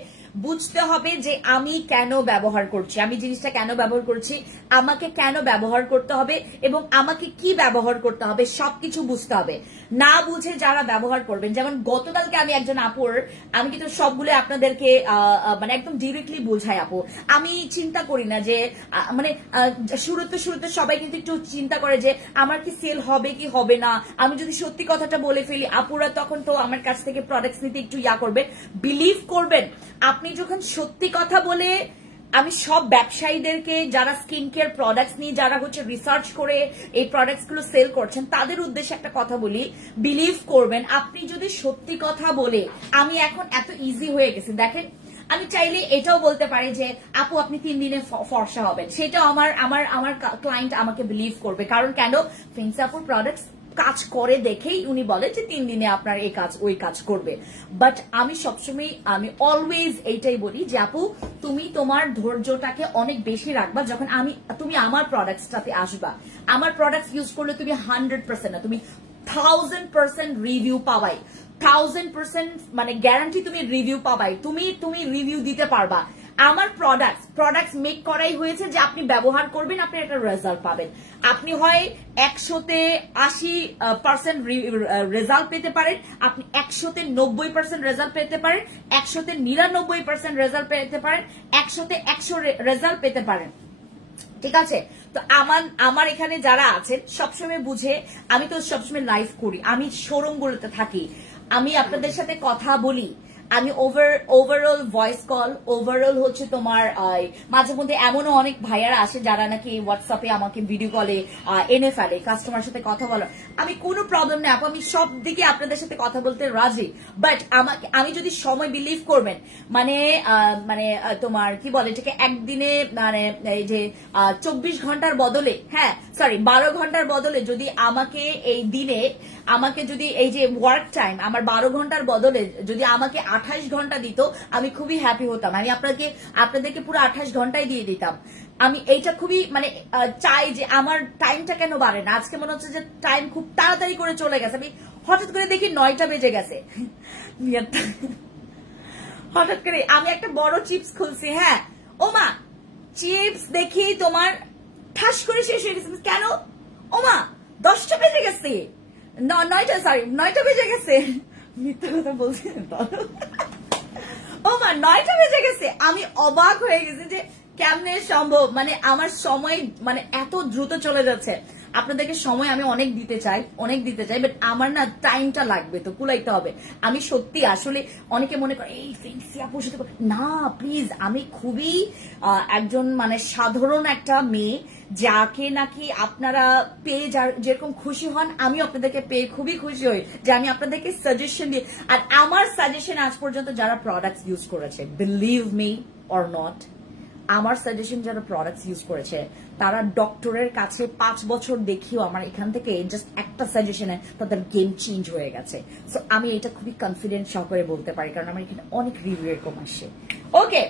বুঝতে হবে যে আমি কেন ব্যবহার করছি, আমি জিনিসটা কেন ব্যবহার করছি, আমাকে কেন ব্যবহার করতে হবে এবং আমাকে কি ব্যবহার করতে হবে সবকিছু বুঝতে হবে। না বুঝে যারা ব্যবহার করবেন, যেমন গতকালকে আমি একজন আপুর, আমি কিন্তু সবগুলো আপনাদেরকে মানে একদম ডিরেক্টলি বোঝাই আপু, আমি চিন্তা করি না যে মানে শুরুতে সবাই কিন্তু একটু চিন্তা করে যে আমার কি সেল হবে কি হবে না, আমি যদি সত্যি কথাটা বলে ফেলি আপুরা তখন তো আমার কাছ থেকে প্রোডাক্টস নিতে একটু করবে। বিলিভ করবেন, আপনি যখন সত্যি কথা বলে, আমি সব ব্যবসায়ীদেরকে যারা স্কিন কেয়ার প্রোডাক্টস নিয়ে যারা হচ্ছে রিসার্চ করে এই প্রোডাক্টস গুলো সেল করছেন তাদের উদ্দেশ্যে একটা কথা বলি, বিলিভ করবেন আপনি যদি সত্যি কথা বলে, আমি এখন এত ইজি হয়ে গেছে। দেখেন আমি চাইলে এটাও বলতে পারি যে আপু আপনি 3 দিনে ফর্সা হবেন, সেটাও আমার ক্লায়েন্ট আমাকে বিলিভ করবে। কারণ কেন, ফেন্সি আপুর প্রোডাক্টস কাজ করে দেখেই উনি বলে যে 3 দিনে আপনার এই কাজ ওই কাজ করবে। বাট আমি সবসময় আমি অলওয়েজ এইটাই বলি যে আপু তুমি তোমার ধৈর্যটাকে অনেক বেশি রাখবা, যখন তুমি আমার প্রোডাক্টসটাতে আসবা, আমার প্রোডাক্টস ইউজ করলে তুমি 100% না, তুমি 1000% রিভিউ পাবাই, 1000% মানে গ্যারান্টি তুমি রিভিউ পাবাই, তুমি রিভিউ দিতে পারবা। আমার প্রোডাক্টস মেক করাই হয়েছে যে আপনি ব্যবহার করবেন, আপনি একটা রেজাল্ট পাবেন। আপনি হয় 100-তে 80% রেজাল্ট পেতে পারেন, আপনি 100-তে 90% রেজাল্ট পেতে পারেন, 100-তে 99% রেজাল্ট পেতে পারেন, 100-তে 100 রেজাল্ট পেতে পারেন। ঠিক আছে, তো আমার এখানে যারা আছেন সবসময় বুঝে, আমি তো সবসময় লাইভ করি, আমি শোরুম গুলোতে থাকি, আমি আপনাদের সাথে কথা বলি, আমি ওভারঅল ভয়েস কল, ওভারঅল হচ্ছে তোমার মাঝে মধ্যে এমনও অনেক ভাইয়ারা আসে যারা নাকি হোয়াটসঅ্যাপে আমাকে ভিডিও কলে এনে ফেলে কাস্টমার সাথে কথা বলার। আমি কোনো প্রবলেম নেই আপু, আমি সব দিকে আপনাদের সাথে কথা বলতে রাজি। বাট আমি যদি সময় বিলিভ করবেন, মানে তোমার কি বলে এটাকে, একদিনে মানে এই যে 24 ঘন্টার বদলে, হ্যাঁ সরি 12 ঘন্টার বদলে যদি আমাকে এই দিনে আমাকে যদি এই যে ওয়ার্ক টাইম আমার 12 ঘন্টার বদলে যদি আমাকে 28 ঘন্টা দিত, আমি খুবই হ্যাপি হতাম। আমি আপনাদেরকে পুরো 28 ঘন্টায় দিয়ে দিতাম। আমি এইটা খুবই মানে চাই যে আমার টাইমটা কেন বাড়ে না। আজকে মনে হচ্ছে যে টাইম খুব তাড়াতাড়ি করে চলে গেছে, আমি হঠাৎ করে দেখি 9টা বেজে গেছে। হঠাৎ করে আমি একটা বড় চিপস খুলছি, হ্যাঁ ওমা চিপস দেখি তোমার ঠাস করে শেষ হয়ে গেছে। কেন ওমা 10টা বেজে গেছে, 9টা বেজে গেছে, মিথ্যা কথা বলছি ওমা 9টা বেজে গেছে। আমি অবাক হয়ে গেছি যে কেমনে সম্ভব, মানে আমার সময় মানে এত দ্রুত চলে যাচ্ছে। আপনাদেরকে সময় আমি অনেক দিতে চাই, বাট আমার না টাইমটা লাগবে, তো কুলাইতে হবে। আমি সত্যি আসলে অনেকে মনে করে এই ফেন্সি আপুর সাথে না, প্লিজ আমি খুবই একজন মানে সাধারণ একটা মেয়ে যাকে নাকি আপনারা পেয়ে যেরকম খুশি হন, আমি আপনাদেরকে পেয়ে খুবই খুশি হই যে আমি আপনাদেরকে সাজেশন দিই। আর আমার সাজেশন আজ পর্যন্ত যারা প্রোডাক্টস ইউজ করেছে, বিলিভ মি অর নট, আমার সাজেশন যারা প্রোডাক্টস ইউজ করেছে তারা ডক্টরের কাছে 5 বছর দেখিও আমার এখান থেকে জাস্ট একটা সাজেশনে তাদের গেম চেঞ্জ হয়ে গেছে। সো আমি এটা খুবই কনফিডেন্ট সহকারে বলতে পারি, কারণ আমার এখানে অনেক রিভিউ এরকম আসছে। ওকে,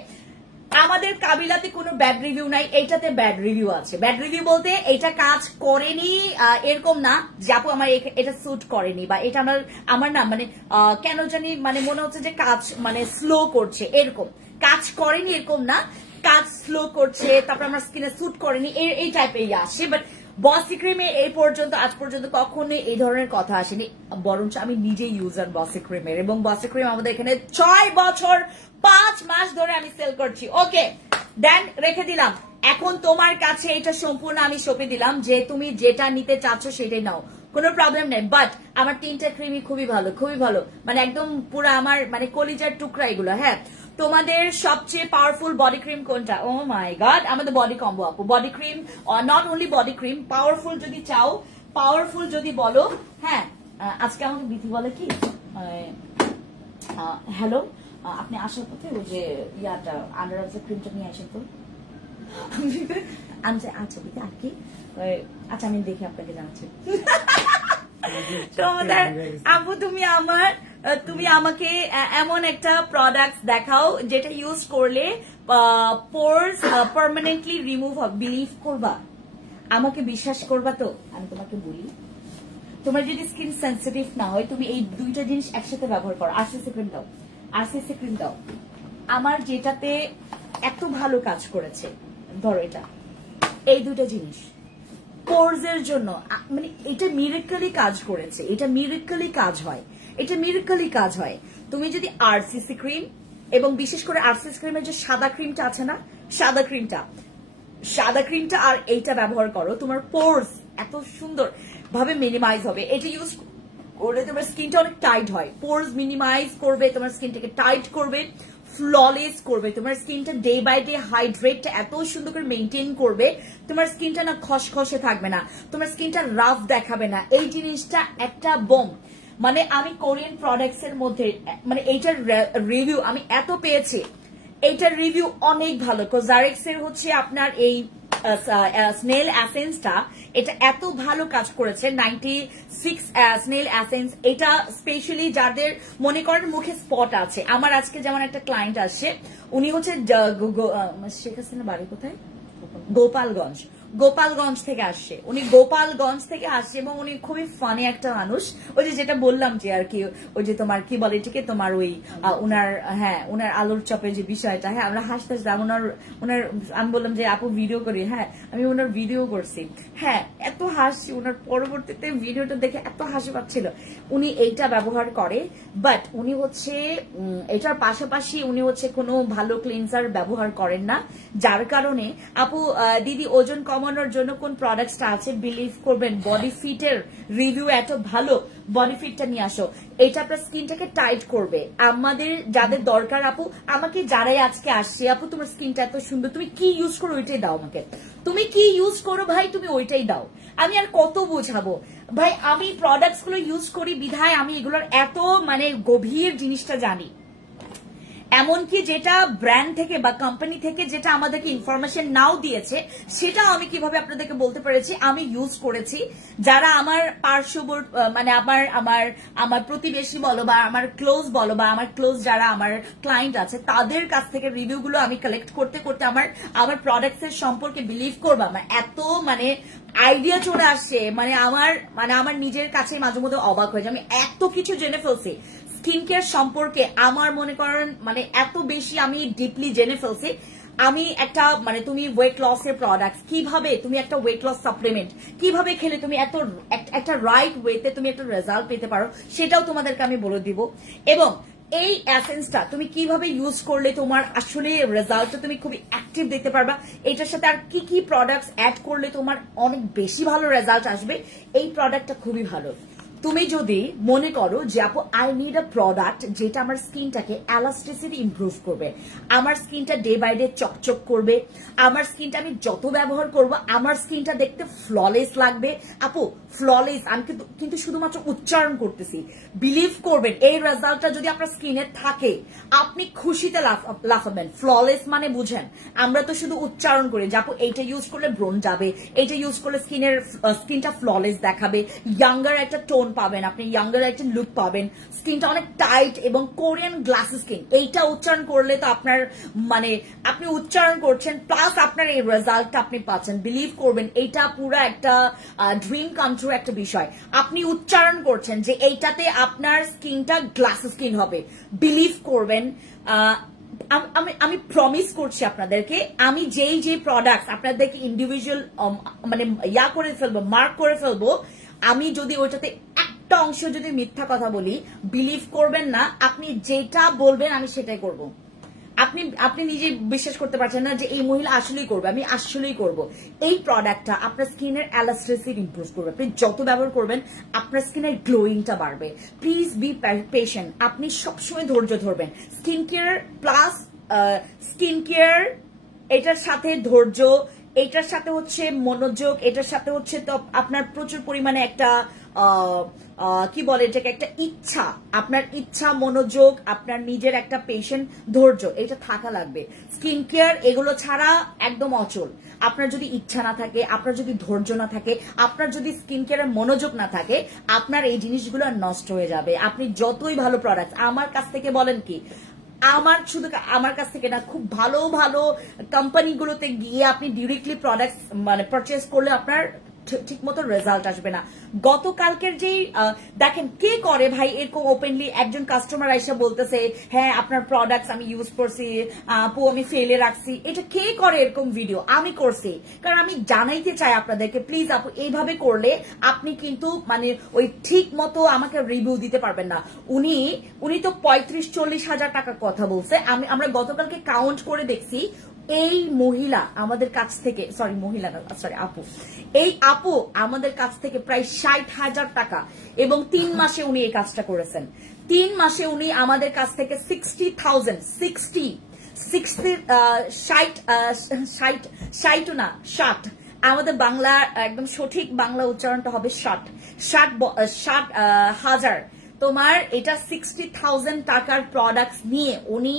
আমাদের কাবিলাতে কোনো ব্যাড রিভিউ নাই, এইটাতে ব্যাড রিভিউ আছে। ব্যাড রিভিউ বলতে এটা কাজ করেনি এরকম না যে আপু আমার এটা স্যুট করেনি বা এটা আমার না মানে কেন জানি মানে মনে হচ্ছে যে কাজ মানে স্লো করছে, এরকম কাজ করেনি এরকম না, কাজ স্লো করছে, তারপর আমার স্কিনে স্যুট করেনি এই টাইপের আসে। বাট বসি ক্রিমে এই পর্যন্ত আজ পর্যন্ত কখনোই এই ধরনের কথা আসেনি, বরঞ্চ আমি নিজে ইউজার বসি ক্রিমের, এবং বসি ক্রিম আমাদের এখানে 6 বছর 5 মাস ধরে আমি সেল করছি। ওকে, দেন রেখে দিলাম। এখন তোমার কাছে এটা সম্পূর্ণ আমি সঁপে দিলাম যে তুমি যেটা নিতে চাচ্ছ সেটাই নাও, কোনো প্রবলেম নেই। বাট আমার 3টা ক্রিমই খুবই ভালো, খুবই ভালো, মানে একদম পুরো আমার মানে কলিজার টুকরা এগুলো। হ্যাঁ, তোমাদের সবচেয়ে পাওয়ারফুল বডি ক্রিম কোনটা? ও মাই গড, আমাদের বডি কম্বো আপু। Body cream, not only body cream, powerful যদি চাও, পাওয়ারফুল যদি বলো, হ্যাঁ আজকে আমাকে বিধি বলে কি হ্যালো আপনি আসার পথে ওই যে ইয়াটা আন্ডার আর্মস ক্রিমটা নিয়ে আসেন তো। আচ্ছা বিধি আর কি, আচ্ছা আমি দেখে আপনাকে জানাচ্ছি। তোমাদের আপু তুমি আমাকে এমন একটা প্রোডাক্ট দেখাও যেটা ইউজ করলে পোরস পার্মানেন্টলি রিমুভ হবে। বিলিভ করবা, আমাকে বিশ্বাস করবা তো? আমি তোমাকে বলি, তোমার যদি স্কিন সেন্সিটিভ না হয় তুমি এই 2টা জিনিস একসাথে ব্যবহার করো। আরসিসি ক্রিম দাও, আরসিসি ক্রিম দাও। আমার যেটাতে এত ভালো কাজ করেছে, ধরো এটা, এই 2টা জিনিস পোরসের জন্য মানে এটা মিরাকলি কাজ করেছে, এটা মিরাকলি কাজ হয়, এটা মিরাকলি কাজ হয়। তুমি যদি আরসিসি ক্রিম এবং বিশেষ করে আরসিসি ক্রিমের যে সাদা ক্রিমটা আছে না, সাদা ক্রিমটা আর এইটা ব্যবহার করো, তোমার পোরস এত সুন্দর ভাবে মিনিমাইজ হবে। এটা ইউজ করলে তোমার স্কিনটা অনেক টাইট হয়, পোরস মিনিমাইজ করবে, তোমার স্কিনটাকে টাইট করবে, ফ্ললেস করবে, তোমার স্কিনটা ডে বাই ডে হাইড্রেটটা এত সুন্দর করে মেনটেন করবে, তোমার স্কিনটা না খসখসে থাকবে না, তোমার স্কিনটা রাফ দেখাবে না। এই জিনিসটা একটা বোম। মানে আমি কোরিয়ান প্রোডাক্টস এর মধ্যে মানে এইটার রিভিউ আমি এত পেয়েছি, এইটার রিভিউ অনেক ভালো। কোজারেক্স এর হচ্ছে আপনার এই স্নেল অ্যাসেন্সটা, এটা এত ভালো কাজ করেছে। 96 স্নেল অ্যাসেন্স, এটা স্পেশালি যাদের মনে করেন মুখে স্পট আছে। আমার আজকে যেমন একটা ক্লায়েন্ট আসছে, উনি হচ্ছে শেখ হাসিনা বাড়ি কোথায়, গোপালগঞ্জ থেকে আসছে, উনি গোপালগঞ্জ থেকে আসছে এবং উনি খুবই ফানি একটা মানুষ। ওই যে যেটা বললাম যে আর কি, ওই যে তোমার কি বলে এটাকে, তোমার ওই উনার, হ্যাঁ উনার আলুর চপের যে বিষয়টা, হ্যাঁ আমরা হাসতে হাসতে উনার আমি বললাম যে আপু ভিডিও করি, হ্যাঁ আমি ওনার ভিডিও করছি, হ্যাঁ এত হাসি, ওনার পরবর্তীতে ভিডিওটা দেখে এত হাসি পাচ্ছিল। উনি এইটা ব্যবহার করে, বাট উনি হচ্ছে এটার পাশাপাশি উনি হচ্ছে কোনো ভালো ক্লিনজার ব্যবহার করেন না, যার কারণে আপু দিদি ওজন কমানোর জন্য কোন প্রোডাক্টটা আছে? বিলিভ করবেন বডি ফিটের রিভিউ এত ভালো, বডি ফিটটা নিয়ে আসো, এটা আপনার স্কিনটাকে টাইট করবে। আমাদের যাদের দরকার আপু, আমাকে যারাই আজকে আসছে, আপু তোমার স্কিনটা এত সুন্দর, তুমি কি ইউজ করো ওইটাই দাও আমাকে, তুমি কি ইউজ করো ভাই তুমি ওইটাই দাও। আমি আর কত বোঝাবো ভাই, আমি প্রোডাক্টস গুলো ইউজ করি বিধায় আমি এগুলোর এত মানে গভীর জিনিসটা জানি। এমনকি যেটা ব্র্যান্ড থেকে বা কোম্পানি থেকে যেটা আমাদেরকে ইনফরমেশন নাও দিয়েছে, সেটাও আমি কিভাবে আপনাদেরকে বলতে পেরেছি, আমি ইউজ করেছি। যারা আমার পার্শ্ববর্তী মানে আমার প্রতিবেশী বলো বা আমার ক্লোজ বলো বা আমার ক্লোজ যারা আমার ক্লায়েন্ট আছে, তাদের কাছ থেকে রিভিউগুলো আমি কালেক্ট করতে করতে আমার প্রোডাক্টস এর সম্পর্কে বিলিভ করবা আমার এত মানে আইডিয়া চলে আসছে, মানে আমার নিজের কাছে মাঝে মধ্যে অবাক হয়ে যায়, আমি এত কিছু জেনে ফেলছি স্কিন কেয়ার সম্পর্কে। আমার মনে করেন মানে এত বেশি আমি ডিপলি জেনে ফেলছি। আমি একটা মানে তুমি ওয়েট লস এর প্রোডাক্ট কিভাবে, তুমি একটা ওয়েট লস সাপ্লিমেন্ট কিভাবে খেলে তুমি একটা রাইট ওয়েতে তুমি একটা রেজাল্ট পেতে পারো, সেটাও তোমাদেরকে আমি বলে দিব। এবং এই এসেন্সটা তুমি কিভাবে ইউজ করলে তোমার আসলে রেজাল্টটা তুমি খুবই অ্যাক্টিভ দেখতে পারবা, এটার সাথে আর কি কি প্রোডাক্টস অ্যাড করলে তোমার অনেক বেশি ভালো রেজাল্ট আসবে, এই প্রোডাক্টটা খুবই ভালো। তুমি যদি মনে করো যে আপু আই নিড আ প্রোডাক্ট যেটা আমার স্কিনটাকে এলাস্টিসিটি ইমপ্রুভ করবে, আমার স্কিনটা ডে বাই ডে চকচক করবে, আমার স্কিনটা আমি যত ব্যবহার করব আমার স্কিনটা দেখতে ফ্ললেস লাগবে। আপু ফ্ললেস আমি কিন্তু শুধুমাত্র উচ্চারণ করতেছি, বিলিভ করবেন এই রেজাল্টটা যদি আপনার স্কিনে থাকে আপনি খুশিতে লাফাবেন। ফ্ললেস মানে বুঝেন, আমরা তো শুধু উচ্চারণ করি যে আপু এইটা ইউজ করলে ব্রোন যাবে, এইটা ইউজ করলে স্কিনটা ফ্ললেস দেখাবে, ইয়াঙ্গার একটা টোন পাবেন, আপনি ইয়াঙ্গার একটা লুক পাবেন, স্কিনটা অনেক টাইট এবং কোরিয়ান গ্লাসি স্কিন। এইটা উচ্চারণ করলে তো আপনার মানে আপনি উচ্চারণ করছেন প্লাস আপনার এই রেজাল্টটা আপনি পাচ্ছেন। বিলিভ করবেন এইটা পুরো একটা ড্রিম কাম ট্রু একটা বিষয়। আপনি উচ্চারণ করছেন যে এইটাতে আপনার স্কিনটা গ্লাসি স্কিন হবে, বিলিভ করবেন। আমি প্রমিস করছি আপনাদেরকে, আমি যেই প্রোডাক্ট আপনাদেরকে ইন্ডিভিজুয়াল মানে ইয়া করে ফেলবো, মার্ক করে ফেলবো, আমি যদি ওইটাতে একটা অংশ যদি মিথ্যা কথা বলি বিলিভ করবেন না। আপনি যেটা বলবেন আমি সেটাই করব। আপনি নিজে বিশ্বাস করতে পারছেন না যে এই মহিলা আসলেই করবে, আমি আসলেই করব। এই প্রোডাক্টটা আপনার স্কিনের এলাস্টিসিটি ইমপ্রুভ করবে। আপনি যত ব্যবহার করবেন আপনার স্কিনের গ্লোয়িংটা বাড়বে। প্লিজ বি পেশেন্ট, আপনি সবসময় ধৈর্য ধরবেন। Skin care plus skin care, এটার সাথে ধৈর্য, এটার সাথে হচ্ছে মনোযোগ, এটার সাথে হচ্ছে তো আপনার প্রচুর পরিমাণে একটা কি বলে এটাকে, একটা ইচ্ছা, আপনার ইচ্ছা, মনোযোগ, আপনার নিজের একটা পেশেন্ট, ধৈর্য, এটা থাকা লাগবে। স্কিন কেয়ার এগুলো ছাড়া একদম অচল। আপনার যদি ইচ্ছা না থাকে, আপনার যদি ধৈর্য না থাকে, আপনার যদি স্কিন কেয়ারের মনোযোগ না থাকে, আপনার এই জিনিসগুলো নষ্ট হয়ে যাবে। আপনি যতই ভালো প্রোডাক্ট আমার কাছ থেকে বলেন কি, শুধু আমার কাছ থেকে না, খুব ভালো ভালো কোম্পানিগুলোতে গিয়ে আপনি ডিরেক্টলি প্রোডাক্ট মানে পারচেজ করলে আপনার ঠিক মতো রেজাল্ট আসবে না। গতকালকের যেই দেখেন কে করে ভাই এরকম ওপেনলি, একজন কাস্টমার আইসা বলতেছে হ্যাঁ আপনার প্রোডাক্টস আমি ইউজ করছি আপু আমি ফেলে রাখছি। এটা কে করে এরকম ভিডিও? আমি করছি, কারণ আমি জানাইতে চাই আপনাদেরকে প্লিজ আপু এইভাবে করলে আপনি কিন্তু মানে ওই ঠিক মতো আমাকে রিভিউ দিতে পারবেন না। উনি তো 35-40 হাজার টাকার কথা বলছে। আমরা গতকালকে কাউন্ট করে দেখছি এই মহিলা আমাদের কাছ থেকে, সরি মহিলা না, সরি আপু, এই আপু আমাদের কাছ থেকে প্রায় 60,000 টাকা এবং 3 মাসে উনি এই কাজটা করেছেন। 3 মাসে উনি আমাদের কাছ থেকে 60,000 আমাদের বাংলা একদম সঠিক বাংলা উচ্চারণটা হবে 60,000 তোমার এটা 60,000 টাকার প্রোডাক্টস নিয়ে উনি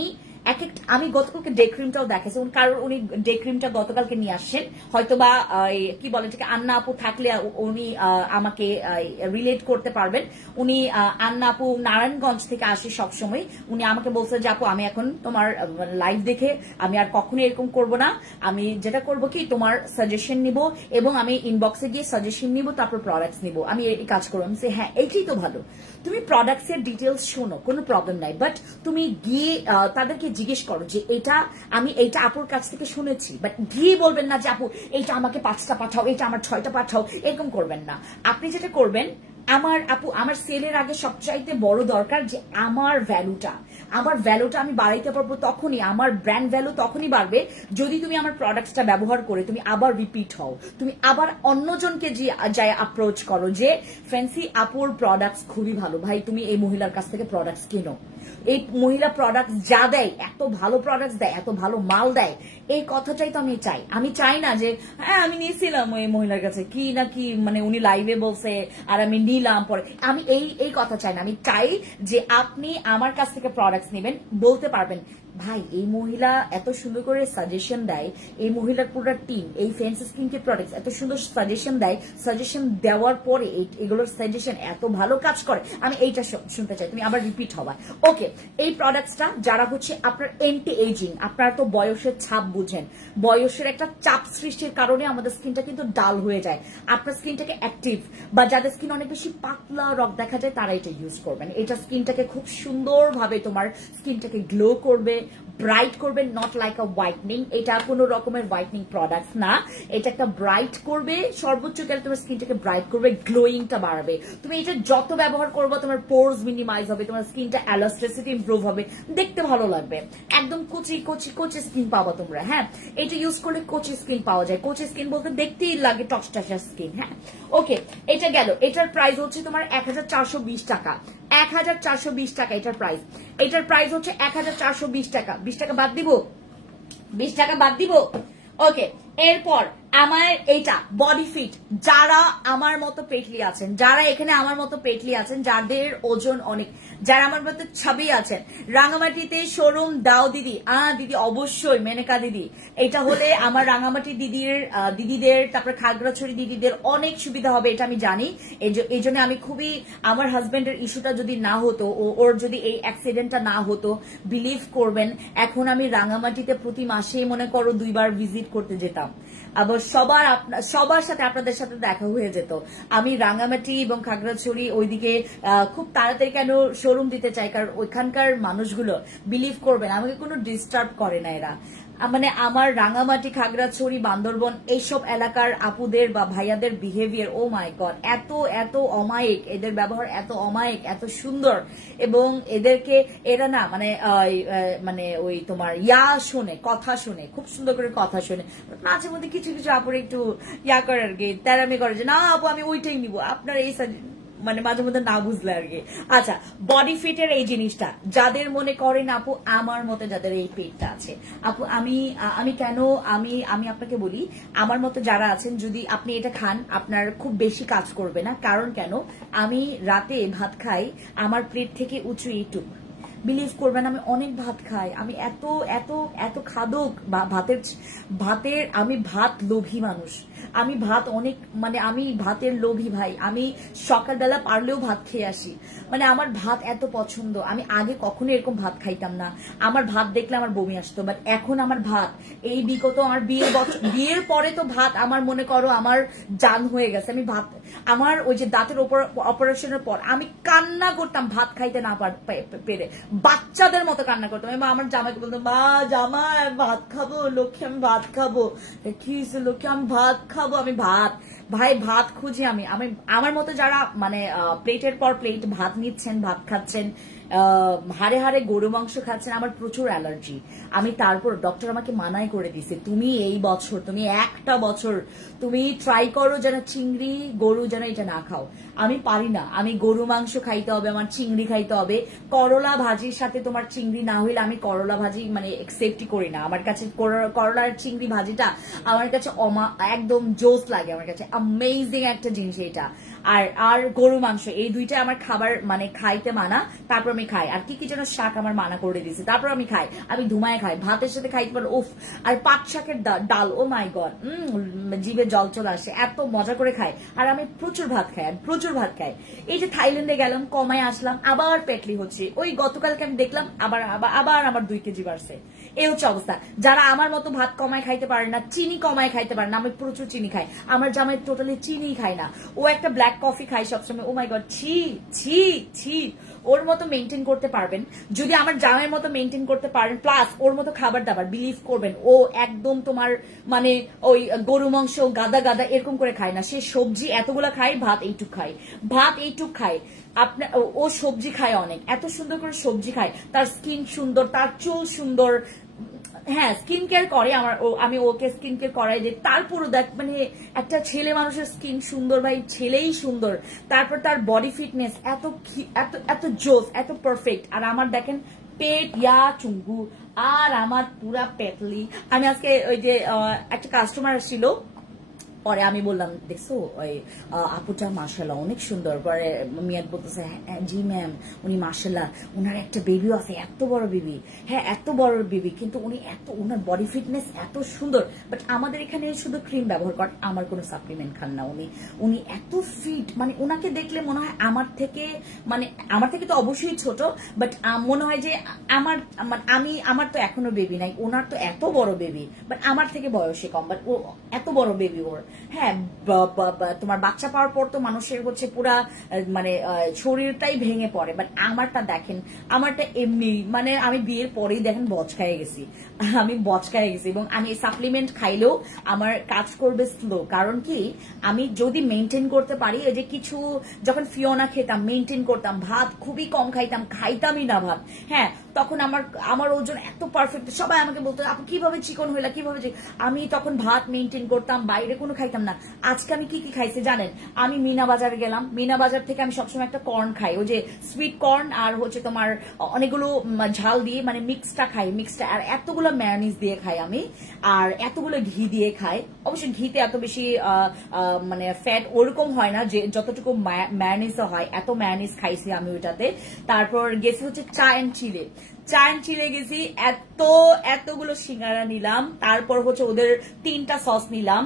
আমি গতকালকে ডে ক্রিমটাও দেখেছি, কারণ উনি ডে ক্রিমটা গতকালকে নিয়ে আসছেন, হয়তোবা কি বলে এটাকে আন্না আপু থাকলে উনি আমাকে রিলেট করতে পারবেন। উনি আন্না আপু নারায়ণগঞ্জ থেকে আসে সবসময়। উনি আমাকে বলছে যে আপু আমি এখন তোমার লাইভ দেখে আমি আর কখনো এরকম করব না, আমি যেটা করব কি তোমার সাজেশন নিব এবং আমি ইনবক্সে গিয়ে সাজেশন নিব, তারপর প্রোডাক্টস নিব, আমি এই কাজ করবো। আমি হ্যাঁ এইটাই তো ভালো, তুমি প্রোডাক্টস এর ডিটেলস শোনো, কোনো প্রবলেম নাই, বাট তুমি গিয়ে তাদেরকে জিজ্ঞেস করো যে এইটা আপুর কাছ থেকে শুনেছি, বাট গিয়ে বলবেন না যে আপু এইটা আমাকে 5টা পাঠাও, এইটা আমার 6টা পাঠাও, এরকম করবেন না। আপনি যেটা করবেন, আমার সেলের আগে সবচাইতে বড় দরকার যে আমার ভ্যালুটা আমি বাড়াইতে পারবো তখনই, আমার ব্র্যান্ড ভ্যালু তখনই বাড়বে যদি তুমি আমার প্রোডাক্টসটা ব্যবহার করে তুমি আবার রিপিট হও, তুমি আবার অন্যজনকে যাই অ্যাপ্রোচ করো যে ফ্যান্সি আপুর প্রোডাক্টস খুবই ভালো, ভাই তুমি এই মহিলার কাছ থেকে প্রোডাক্টস কিনো। এই মহিলা প্রোডাক্ট যা দেয়, এত ভালো প্রোডাক্ট দেয়, এত ভালো মাল দেয়, এই কথাটাই তো আমি চাই না যে হ্যাঁ আমি নিয়েছিলাম ওই মহিলার কাছে কি না কি, মানে উনি লাইভে বলছে আর আমি নিলাম পরে, আমি এই কথা চাই না। আমি চাই যে আপনি আমার কাছ থেকে প্রোডাক্টস নেবেন, বলতে পারবেন ভাই এই মহিলা এত সুন্দর করে সাজেশন দেয়, এই মহিলার পুরো টিম এই ফেন্সি স্কিন কেয়ার প্রোডাক্টস এত সুন্দর সাজেশন দেয়, সাজেশন দেওয়ার পরে এগুলোর সাজেশন এত ভালো কাজ করে, আমি এইটা শুনতে চাই, তুমি আবার রিপিট হবা। ওকে, এই প্রোডাক্টসটা যারা হচ্ছে আপনার এন্টি এজিং, আপনারা তো বয়সের ছাপ বুঝেন, বয়সের একটা চাপ সৃষ্টির কারণে আমাদের স্কিনটা কিন্তু ডাল হয়ে যায়, আপনার স্কিনটাকে অ্যাক্টিভ বা যাদের স্কিন অনেক বেশি পাতলা রক দেখা যায় তারা এটা ইউজ করবেন। এটা স্কিনটাকে খুব সুন্দরভাবে তোমার স্কিনটাকে গ্লো করবে, ব্রাইট করবে, নট লাইক আ হোয়াইটনিং। এটা কোনো রকমের হোয়াইটনিং প্রোডাক্ট না, এটা একটা ব্রাইট করবে, সর্বোচ্চ গেলে তোমার স্কিনটাকে ব্রাইট করবে, গ্লোয়িংটা বাড়াবে। তুমি এটা যত ব্যবহার করবে তোমার পোরস মিনিমাইজ হবে, তোমার স্কিনটা এলাস্টিসিটি ইমপ্রুভ হবে, দেখতে ভালো লাগবে। একদম কচি কচি কচি স্কিন পাবা তোমরা। হ্যাঁ, এটা ইউজ করলে কচি স্কিন পাওয়া যায়। কচি স্কিন বলতে দেখতেই লাগে টকটকা স্কিন। হ্যাঁ, ওকে, এটা গেল। এটার প্রাইস হচ্ছে তোমার 1420 টাকা। 1420 টাকা এটার প্রাইস। এটার প্রাইস হচ্ছে 1420 টাকা। 20 টাকা বাদ দিব, 20 টাকা বাদ দিব। ওকে, এরপর আমার এইটা বডি ফিট। যারা আমার মতো পেটলি আছেন, যারা এখানে আমার মতো পেটলি আছেন, যাদের ওজন অনেক, যারা আমার মতো ছবি আছেন, রাঙামাটিতে শোরুম দাও দিদি। দিদি অবশ্যই, মেনকা দিদি। এটা হলে আমার রাঙামাটি দিদিদের, তারপরে খাগড়াছড়ি দিদিদের অনেক সুবিধা হবে, এটা আমি জানি। এই জন্য আমি খুবই, আমার হাজবেন্ডের ইস্যুটা যদি না হতো, ওর যদি এই অ্যাক্সিডেন্টটা না হতো, বিলিভ করবেন এখন আমি রাঙামাটিতে প্রতি মাসে মনে করো 2 বার ভিজিট করতে যেতাম। আবার সবার সাথে আপনাদের সাথে দেখা হয়ে যেত। আমি রাঙামাটি এবং খাগড়াছড়ি ওইদিকে খুব তাড়াতাড়ি কেন শোরুম দিতে চাই, কারণ ওইখানকার মানুষগুলো বিলিভ করবেন আমাকে কোনো ডিস্টার্ব করে না এরা। মানে আমার রাঙামাটি, খাগড়াছড়ি, বান্দরবন এইসব এলাকার আপুদের বা ভাইয়াদের বিহেভিয়ার, ও মাই গড, এত এত অমায়িক, এদের ব্যবহার এত অমায়িক, এত সুন্দর। এবং এদেরকে এরা না মানে ওই তোমার শোনে, কথা শোনে, খুব সুন্দর করে কথা শোনে। মাঝে মধ্যে কিছু কিছু আপুর একটু করে আর কি, তেরামি করে যে না আপু আমি ওইটাই নিবো, আপনার এই মানে মাঝে মধ্যে না বুঝলে আর কি। আচ্ছা, বডি ফিটের এই জিনিসটা যাদের মনে করেন আপু আমার মতো যাদের এই পেটটা আছে, আপু আমি কেন আমি আপনাকে বলি, আমার মতো যারা আছেন, যদি আপনি এটা খান আপনার খুব বেশি কাজ করবে না। কারণ কেন, আমি রাতে ভাত খাই, আমার প্লেট থেকে উঁচু এইটুক, বিলিভ করবেন আমি অনেক ভাত খাই, আমি এত এত এত খাদক ভাতের আমি ভাত লোভী মানুষ। আমি ভাত অনেক, মানে আমি ভাতের লোভী ভাই। আমি সকালবেলা পারলেও ভাত খেয়ে আসি, মানে আমার ভাত এত পছন্দ। আমি আগে কখনো এরকম ভাত খাইতাম না, আমার ভাত দেখলে আমার বমি আসতো। বাট এখন আমার ভাত, এই বিগত আমার বিয়ের পরে তো ভাত আমার মনে করো আমার জান হয়ে গেছে। আমি ভাত, আমার ওই যে দাঁতের অপারেশনের পর আমি কান্না করতাম ভাত খাইতে না পেরে, বাচ্চাদের মতো কান্না করতাম। এবং আমার জামাইকে বলতাম, মা জামাই ভাত খাবো, লক্ষ্মী আমি ভাত খাবো। কি হয়েছে লক্ষ্মী, আমি ভাত খাবো, আমি ভাত, ভাই ভাত খুঁজি আমি। আমার মতো যারা মানে প্লেটের পর প্লেট ভাত নিচ্ছেন, ভাত খাচ্ছেন, হাড়ে হাড়ে গরু মাংস খাচ্ছেন, আমার প্রচুর অ্যালার্জি। আমি তারপর ডক্টর আমাকে মানাই করে দিছে, তুমি এই বছর, তুমি একটা বছর তুমি ট্রাই করো যেন চিংড়ি গরু যেন এটা না খাও। আমি পারি না, আমি গরু মাংস খাইতে হবে, আমার চিংড়ি খাইতে হবে। করলা ভাজির সাথে তোমার চিংড়ি না হইলে আমি করলা ভাজি মানে একসেপ্টই করি না। আমার কাছে করলার চিংড়ি ভাজিটা আমার কাছে একদম জোস লাগে, আমার কাছে অ্যামেজিং একটা জিনিস এটা। আর গরু মাংস, এই দুইটা আমার খাবার মানে খাইতে মানা। তারপর আমি খাই, আর কি কি যেন শাক আমার মানা করে দিয়েছে, তারপর আমি খাই। আমি ধুমায় খাই, ভাতের সাথে খাইতে পারো উফ। আর পাট শাকের ডাল, ও মাই গড, জিভে জল চলে আসে, এত মজা করে খাই। আর আমি প্রচুর ভাত খাই, আর প্রচুর ভাত খাই। এই যে থাইল্যান্ডে গেলাম, কমায় আসলাম, আবার পেটলি হচ্ছে। ওই গতকালকে আমি দেখলাম আবার আমার 2 কেজি বাড়ছে। এই হচ্ছে অবস্থা। যারা আমার মতো ভাত কমায় খাইতে পারে না, চিনি কমায় খাইতে পারে না, আমি প্রচুর চিনি খাই। আমার জামাই টোটালি চিনি খায় না, ও একটা ব্ল্যাক কফি খাই সবসময়। ও মাই গড, ছি ছি ছি। ওর মতো মেনটেন করতে পারবেন, যদি আমার জামাইয়ের মতো মেনটেন করতে পারেন, প্লাস ওর মতো খাবার দাবার, বিলিভ করবেন ও একদম তোমার মানে ওই গরু মাংস গাদা গাদা এরকম করে খায় না। সে সবজি এতগুলা খায়, ভাত এইটুক খায়। আপনার ও সবজি খায় অনেক, এত সুন্দর করে সবজি খায়, তার স্কিন সুন্দর, তার চুল সুন্দর। হ্যাঁ, স্কিন কেয়ার করে আমি ওকে স্কিন কেয়ার করাই দিই। তারপরও দেখ, মানে একটা ছেলে মানুষের স্কিন সুন্দর ভাই, ছেলেই সুন্দর। তারপর তার বডি ফিটনেস এত এত জোস, এত পারফেক্ট। আর আমার দেখেন পেট চুঙ্গু, আর আমার পুরা পেটলি। আমি আজকে ওই যে একটা কাস্টমার আসছিল, পরে আমি বললাম দেখছো ওই আপুটা মাশাআল্লাহ অনেক সুন্দর। পরে মিয়াদ বলতেছে জি ম্যাম, উনি মাশাআল্লাহ, উনার একটা বেবিও আছে, এত বড় বেবি। হ্যাঁ, এত বড় বেবি, কিন্তু উনি উনার বডি ফিটনেস এত সুন্দর। বাট আমাদের এখানে শুধু ক্রিম ব্যবহার করেন, আমার কোনো সাপ্লিমেন্ট খান না উনি এত ফিট, মানে উনাকে দেখলে মনে হয় আমার থেকে তো অবশ্যই ছোট, বাট মনে হয় যে আমার তো এখনো বেবি নাই, ওনার তো এত বড় বেবি, বাট আমার থেকে বয়সে কম, বাট ও এত বড় বেবি ওর। হ্যাঁ তোমার বাচ্চা পাওয়ার পর তো মানুষের হচ্ছে পুরা মানে শরীরটাই ভেঙে পড়ে, বাট আমারটা দেখেন, আমারটা এমনি মানে আমি বিয়ের পরেই দেখেন বচকায় গেছি, আমি বচকায় গেছি। এবং আমি সাপ্লিমেন্ট খাইলেও আমার কাজ করবে স্লো, কারণ কি আমি যদি মেনটেন করতে পারি, এই যে কিছু যখন ফিওনা খেতাম মেনটেন করতাম, ভাত খুবই কম খাইতামই না ভাত, হ্যাঁ তখন আমার ওজন এত পারফেক্ট, সবাই আমাকে বলতো আপনি কিভাবে চিকন হইলা, কিভাবে, আমি তখন ভাত মেনটেন করতাম, বাইরে কোনো খাইতাম না। আজকে আমি কি কি খাইছি জানেন, আমি মিনা বাজারে গেলাম, মিনা বাজার থেকে আমি সবসময় একটা কর্ন খাই, ওই যে সুইট কর্ন আর হচ্ছে তোমার অনেকগুলো ঝাল দিয়ে মানে মিক্সটা খাই, মিক্সটা আর এতগুলো ম্যায়োনিজ দিয়ে খাই আমি, আর এতগুলো ঘি দিয়ে খাই। অবশ্যই ঘিতে এত বেশি মানে ফ্যাট ওরকম হয় না যে যতটুকু ম্যায়োনিজ হয়, এত ম্যায়োনিজ খাইছি আমি ওইটাতে। তারপর গেছি হচ্ছে চা এন্ড চিলে গেছি, এতগুলো সিঙ্গারা নিলাম, তারপর হচ্ছে ওদের 3টা সস নিলাম,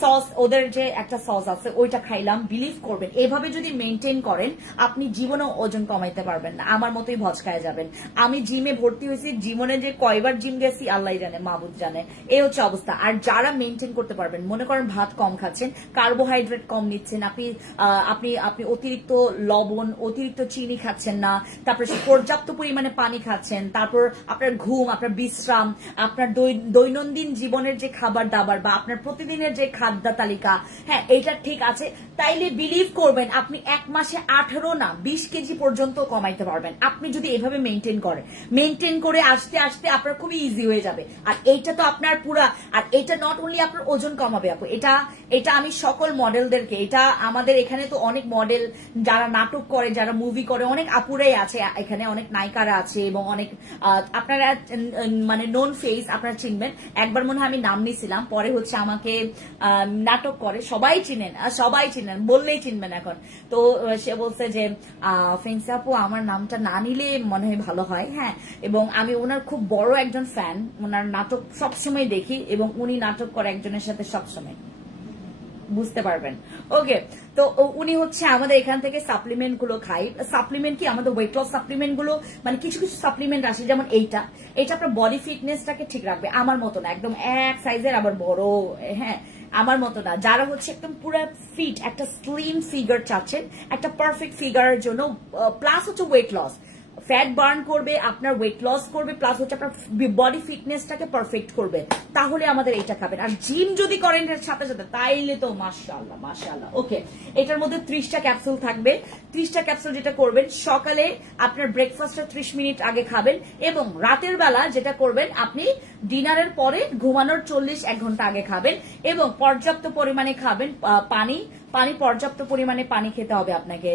সস ওদের যে একটা সস আছে ওইটা খাইলাম। বিলিভ করবেন এভাবে যদি মেনটেন করেন আপনি জীবনে ওজন কমাইতে পারবেন না, আমার মতোই ভচকায় যাবেন। আমি জিমে ভর্তি হয়েছি, জীবনে যে কয়বার জিম গেছি আল্লাহ জানে, মাহবুব জানে, এই হচ্ছে অবস্থা। আর যারা মেনটেন করতে পারবেন, মনে করেন ভাত কম খাচ্ছেন, কার্বোহাইড্রেট কম নিচ্ছেন, আপনি অতিরিক্ত লবণ, অতিরিক্ত চিনি খাচ্ছেন না, তারপর পর্যাপ্ত পরিমাণে পানি খাচ্ছেন, তারপর আপনার ঘুম, আপনার বিশ্রাম, আপনার দৈনন্দিন জীবনের যে খাবার দাবার বা আপনার প্রতিদিনের যে খাদ্য তালিকা, হ্যাঁ এটা ঠিক আছে, তাইলে বিলিভ করবেন আপনি 1 মাসে 18 না 20 কেজি পর্যন্ত কমাইতে পারবেন, আপনি যদি এভাবে মেনটেন করে আস্তে আস্তে আপনার খুবই ইজি হয়ে যাবে। আর এইটা তো আপনার পুরা, আর এটা নট অনলি আপনার ওজন কমাবে আপু, এটা আমি সকল মডেলদেরকে, এটা আমাদের এখানে তো অনেক মডেল যারা নাটক করে, যারা মুভি করে, অনেক আপুরাই আছে এখানে, অনেক নায়িকারা আছে এবং অনেক আপনারা মানে নোন ফেস আপনারা চিনবেন। একবার মনে হয় আমি নাম নিয়েছিলাম, পরে হচ্ছে আমাকে নাটক করে, সবাই চিনেন বললেই চিনবেন এখন। তো সে বলছে যে ফেন্সি আপু আমার নামটা না নিলে মনে হয় ভালো হয়, হ্যাঁ, এবং আমি ওনার খুব বড় একজন ফ্যান, ওনার নাটক সবসময় দেখি এবং উনি নাটক করে একজনের সাথে সবসময়, বুঝতে পারবেন। ওকে, তো উনি হচ্ছে আমাদের এখান থেকে সাপ্লিমেন্ট গুলো খাই। সাপ্লিমেন্ট কি আমাদের ওয়েট লস সাপ্লিমেন্ট গুলো, মানে কিছু সাপ্লিমেন্ট আসে, যেমন এইটা আপনার বডি ফিটনেসটাকে ঠিক রাখবে, আমার মতো না একদম এক সাইজের আবার বড়, হ্যাঁ আমার মতো না, যারা হচ্ছে একদম পুরো ফিট একটা স্লিম ফিগার চাচ্ছেন, একটা পারফেক্ট ফিগারের জন্য, প্লাস হচ্ছে ওয়েট লস, ফ্যাট বার্ন করবে, আপনার ওয়েট লস করবে, প্লাস হচ্ছে আপনার বডি ফিটনেসটাকে পারফেক্ট করবে, তাহলে আমাদের এটা খাবেন। আর জিম যদি করেন এর সাথে সাথে তাইলে তো মাশাআল্লাহ। ওকে, এটার মধ্যে 30টা ক্যাপসুল থাকবে। 30টা ক্যাপসুল যেটা করবেন, সকালে আপনার ব্রেকফাস্টটা 30 মিনিট আগে খাবেন, এবং রাতের বেলা যেটা করবেন আপনি ডিনারের পরে ঘুমানোর 40-1 ঘন্টা আগে খাবেন, এবং পর্যাপ্ত পরিমাণে খাবেন পানি পর্যাপ্ত পরিমাণে পানি খেতে হবে আপনাকে,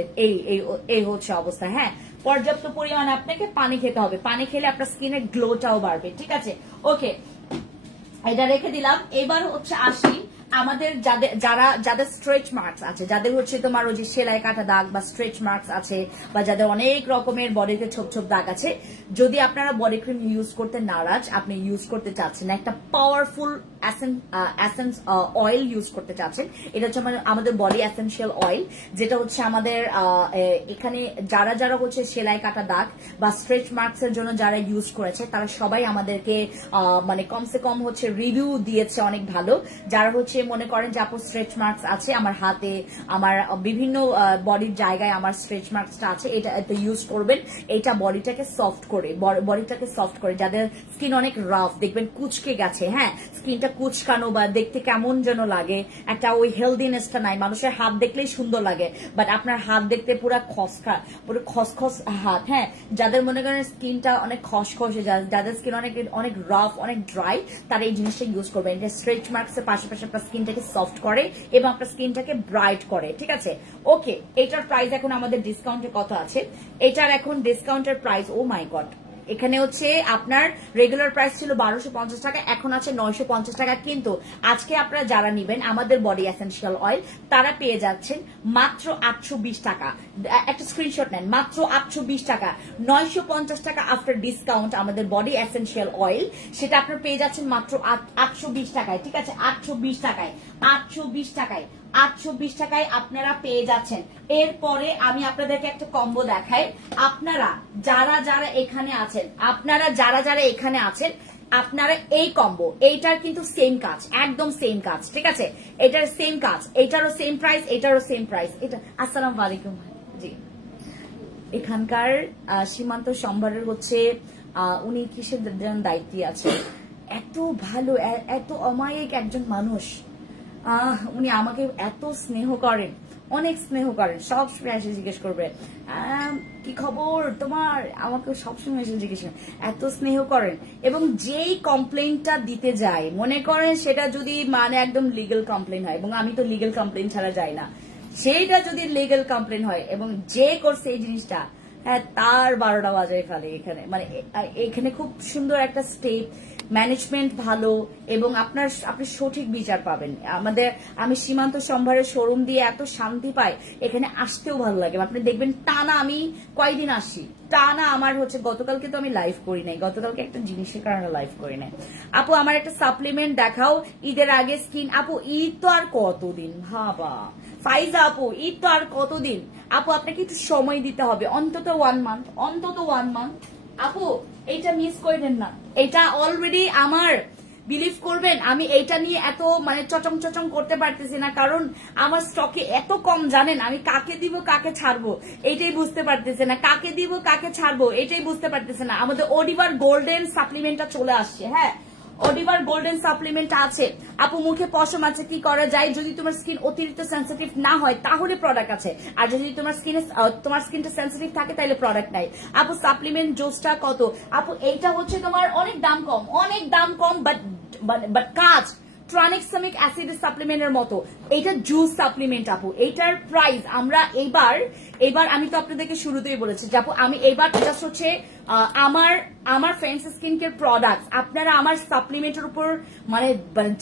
এই হচ্ছে অবস্থা, হ্যাঁ পর্যাপ্ত পরিমাণে আপনাকে পানি খেতে হবে, পানি খেলে আপনার স্কিনের গ্লোটাও বাড়বে, ঠিক আছে। ওকে, এটা রেখে দিলাম। এবার হচ্ছে আসি আমাদের যাদের স্ট্রেচ মার্কস আছে, যাদের হচ্ছে তোমার ওই যে সেলাই কাটা দাগ বা স্ট্রেচ মার্কস আছে, বা যাদের অনেক রকমের বডিতে ছোপ ছোপ দাগ আছে, যদি আপনারা বডি ক্রিম ইউজ করতে নারাজ, আপনি ইউজ করতে চাচ্ছেন, একটা পাওয়ারফুল এসেন্স অয়েল ইউজ করতে চাচ্ছেন, এটা হচ্ছে আমাদের বডি এসেনশিয়াল অয়েল, যেটা হচ্ছে আমাদের এখানে যারা হচ্ছে সেলাই কাটা দাগ বা স্ট্রেচ মার্কস এর জন্য যারা ইউজ করেছে, তারা সবাই আমাদেরকে মানে কমসে কম হচ্ছে রিভিউ দিয়েছে অনেক ভালো। যারা হচ্ছে মনে করেন যে আপু স্ট্রেচ মার্কস আছে আমার হাতে, আমার বিভিন্ন বডির জায়গায় আমার স্ট্রেচ মার্কসটা আছে, এটা ইউজ করবেন, এটা বডিটাকে সফট করে, যাদের স্কিন অনেক রাফ দেখবেন কুচকে গেছে, হ্যাঁ স্কিনটা কুচকানো বা দেখতে কেমন যেন লাগে, একটা ওই হেলদিনেসটা নাই, মানুষের হাত দেখলেই সুন্দর লাগে, বাট আপনার হাত দেখতে পুরো খসখস হাত, হ্যাঁ যাদের মনে করেন স্কিনটা অনেক খসখসে, যাদের স্কিন অনেক রাফ, অনেক ড্রাই, তারা এই জিনিসটা ইউজ করবেন। এটা স্ট্রেচ মার্কস এর পাশাপাশি আপনার স্কিনটাকে সফট করে এবং আপনার স্কিনটাকে ব্রাইট করে, ঠিক আছে। ওকে, এটার প্রাইস এখন আমাদের ডিসকাউন্টে কত আছে? এটার এখন ডিসকাউন্টের প্রাইস, ও মাই গড, এখানে হচ্ছে আপনার রেগুলার প্রাইস ছিল 1250 টাকা, এখন আছে 950 টাকা, কিন্তু আজকে আপনারা যারা নিবেন আমাদের বডি এসেনশিয়াল অয়েল, তারা পেয়ে যাচ্ছেন মাত্র 820 টাকা। একটা স্ক্রিনশট নেন, মাত্র 820 টাকা, 950 টাকা আফটার ডিসকাউন্ট আমাদের বডি এসেনশিয়াল অয়েল, সেটা আপনারা পেয়ে যাচ্ছেন মাত্র 820 টাকায়, ঠিক আছে, 820 টাকায় আপনারা পেয়ে যাচ্ছেন। এরপরে আমি আপনাদেরকে একটা কম্বো দেখাই, আপনারা যারা এখানে আছেন আপনারা এই কম্বো, এইটার কিন্তু সেম কাজ, একদম সেম কাজ, ঠিক আছে? এটার সেম কাজ, এটারও সেম প্রাইস, এটারও সেম প্রাইস। এটা আসসালামু আলাইকুম। জি, এখানকার সীমান্ত সম্ভারের হচ্ছে উনি কিসের দায়িত্বে আছে, এত ভালো, এত অমায়িক একজন মানুষ। উনি আমাকে এত স্নেহ করেন, অনেক স্নেহ করেন, সবসময় এসে জিজ্ঞেস করবে কি খবর তোমার, আমাকে সবসময় এসে জিজ্ঞেস করেন, এত স্নেহ করেন। এবং যেই কমপ্লেনটা দিতে যায়, মনে করেন সেটা যদি মানে একদম লিগ্যাল কমপ্লেন হয়, এবং আমি তো লিগ্যাল কমপ্লেন ছাড়া যাই না, সেইটা যদি লিগ্যাল কমপ্লেন হয় এবং যে করছে এই জিনিসটা, হ্যাঁ, তার 12টা বাজায় ফেলে এখানে। মানে এখানে খুব সুন্দর একটা স্টেপ, ম্যানেজমেন্ট ভালো, এবং আপনি সঠিক বিচার পাবেন। আমি সীমান্ত সম্ভারের শোরুম দিয়ে এত শান্তি পাই, এখানে আসতেও ভালো লাগে। আপনি দেখবেন টানা আমি কয়দিন আসি, টানা আমার হচ্ছে, গতকালকে তো আমি লাইভ করি নাই, গতকালকে একটা জিনিসের কারণে লাইভ করি নাই। আপু আমার একটা সাপ্লিমেন্ট দেখাও, ঈদের আগে স্কিন। আপু ঈদ তো আর কতদিন, ভাবা ফাইজা আপু, ঈদ তো আর কতদিন। আপু আপনাকে একটু সময় দিতে হবে, অন্তত 1 মান্থ, অন্তত 1 মান্থ। আপু এইটা মিস করেন না, এটা অলরেডি আমার, বিলিভ করবেন আমি এইটা নিয়ে এত মানে চচং করতে পারতেছি না, কারণ আমার স্টকে এত কম, জানেন আমি কাকে দিব কাকে ছাড়বো এইটাই বুঝতে পারতেছে না, কাকে দিব কাকে ছাড়বো এটাই বুঝতে পারতেছে না। আমাদের ওডিবার গোল্ডেন সাপ্লিমেন্টটা চলে আসছে, হ্যাঁ, ওডিবার গোল্ডেন সাপ্লিমেন্ট আছে। আপু মুখে পশম আছে, কি করা যায়? যদি তোমার স্কিন অতিরিক্ত সেন্সিটিভ না হয় তাহলে প্রোডাক্ট আছে, আর যদি তোমার স্কিনটা সেন্সিটিভ থাকে তাহলে প্রোডাক্ট নাই। আপু সাপ্লিমেন্ট জোসটা কত? আপু এইটা হচ্ছে তোমার অনেক দাম কম, অনেক দাম কম, বাট কাজ ট্রানেক্সামিক অ্যাসিড সাপ্লিমেন্টের মতো। এটা জুস সাপ্লিমেন্ট আপু, এইটার প্রাইস আমরা এবার আমি তো আপনাদেরকে শুরুতেই বলেছি যে আপু আমি এবার জাস্ট হচ্ছে আমার ফেন্স স্কিন কেয়ার প্রোডাক্ট আপনারা আমার সাপ্লিমেন্টের উপর মানে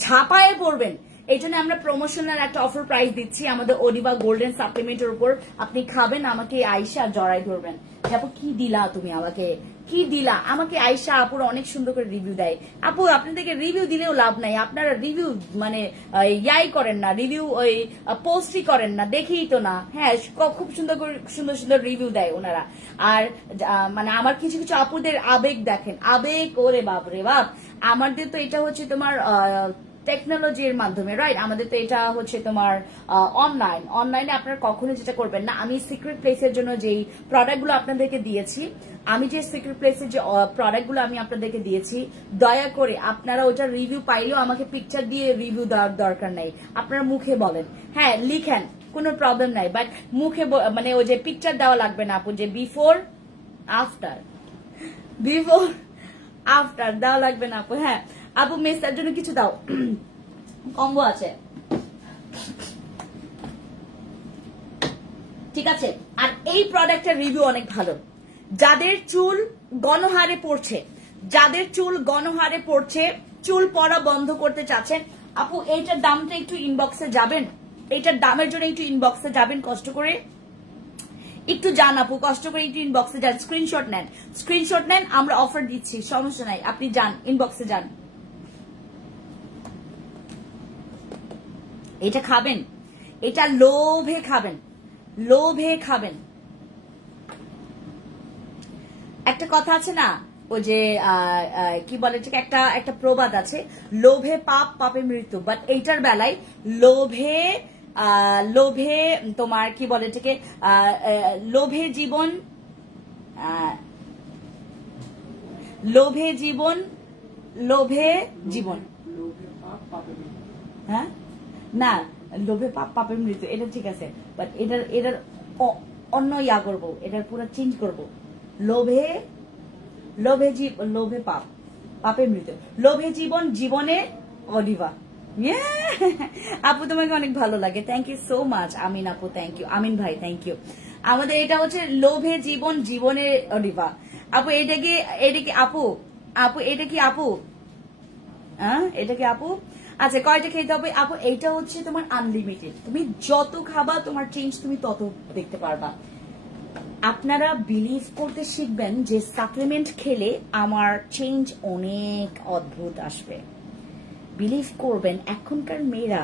ঝাঁপায়ে পড়বেন, এই জন্য আমরা প্রমোশনাল একটা অফার প্রাইস দিচ্ছি আমাদের ওডিবা গোল্ডেন সাপ্লিমেন্টের উপর। আপনি খাবেন, আমাকে আয়শা জড়াই ধরবেন, আপু কি দিলা তুমি আমাকে, কি দিলা আমাকে। আয়শা আপুর অনেক সুন্দর করে রিভিউ দেয়। আপু আপনাদেরকে রিভিউ দিলেও লাভ নাই, আপনারা রিভিউ মানে ইয়াই করেন না, রিভিউ ওই পোস্টই করেন না, দেখেই তো না। হ্যাঁ, খুব সুন্দর সুন্দর রিভিউ দেয় ওনারা। আর মানে আমার কিছু কিছু আপুদের আবেগ দেখেন, আবেগ, ওরে বাপ রে বাপ। আমাদের তো এটা হচ্ছে তোমার টেকনোলজির মাধ্যমে, রাইট? আমাদের তো এটা হচ্ছে তোমার অনলাইনে আপনারা কখনো যেটা করবেন না। আমি সিক্রেট প্লেসের জন্য যেই প্রোডাক্টগুলো আপনাদেরকে দিয়েছি, আমি যে সিক্রেট প্লেসের যে প্রোডাক্টগুলো আমি আপনাদেরকে দিয়েছি, দয়া করে আপনারা ওটা রিভিউ পাইলেও আমাকে পিকচার দিয়ে রিভিউ দেওয়ার দরকার নাই, আপনারা মুখে বলেন, হ্যাঁ লিখেন, কোনো প্রবলেম নাই, বাট মুখে মানে ওই যে পিকচার দেওয়া লাগবে না আপু, যে বিফোর আফটার দেওয়া লাগবে না আপু। হ্যাঁ আপু মেসের জন্য কিছু দাও, কম্বো আছে, ঠিক আছে? আর এই প্রোডাক্টের রিভিউ অনেক ভালো। যাদের চুল গণহারে পড়ছে, চুল পড়া বন্ধ করতে চাচ্ছেন, আপু এইটার দামটা একটু ইনবক্সে যাবেন, এইটার দামের জন্য একটু ইনবক্সে যাবেন, কষ্ট করে একটু যান আপু, কষ্ট করে একটু ইনবক্সে যান, স্ক্রিনশট নেন, আমরা অফার দিচ্ছি, সমস্যা নাই, আপনি যান ইনবক্সে যান। এটা খাবেন, এটা লোভে খাবেন। একটা কথা আছে না, ওই যে কি বলে ঠিক, একটা প্রবাদ আছে, লোভে পাপ, পাপে মৃত্যু। বাট এইটার বেলায় লোভে তোমার কি বলে ঠিক, লোভে জীবন, হ্যাঁ না, লোভে পাপ পাপের মৃত্যু, এটা ঠিক আছে, বাট এটার অন্য ইয়া করবো, এটার পুরো চেঞ্জ করবো। লোভে পাপ, পাপের মৃত্যু, লোভে জীবন, জীবনে অডিবা। আপু তোমাকে অনেক ভালো লাগে, থ্যাংক ইউ সো মাচ আমিন আপু, থ্যাংক ইউ আমিন ভাই, থ্যাংক ইউ। আমাদের এটা হচ্ছে লোভে জীবন, জীবনে অডিবা। আপু এটা কি আপু এটা কি আপু, হ্যাঁ এটা কি আপু? আচ্ছা কয়টা খেতে হবে আপু? এইটা হচ্ছে তোমার আনলিমিটেড, তুমি যত খাবা তোমার চেঞ্জ তুমি তত দেখতে পারবা। আপনারা বিলিভ করতে শিখবেন যে সাপ্লিমেন্ট খেলে আমার চেঞ্জ অনেক অদ্ভুত আসবে। বিলিভ করবেন, এখনকার মেয়েরা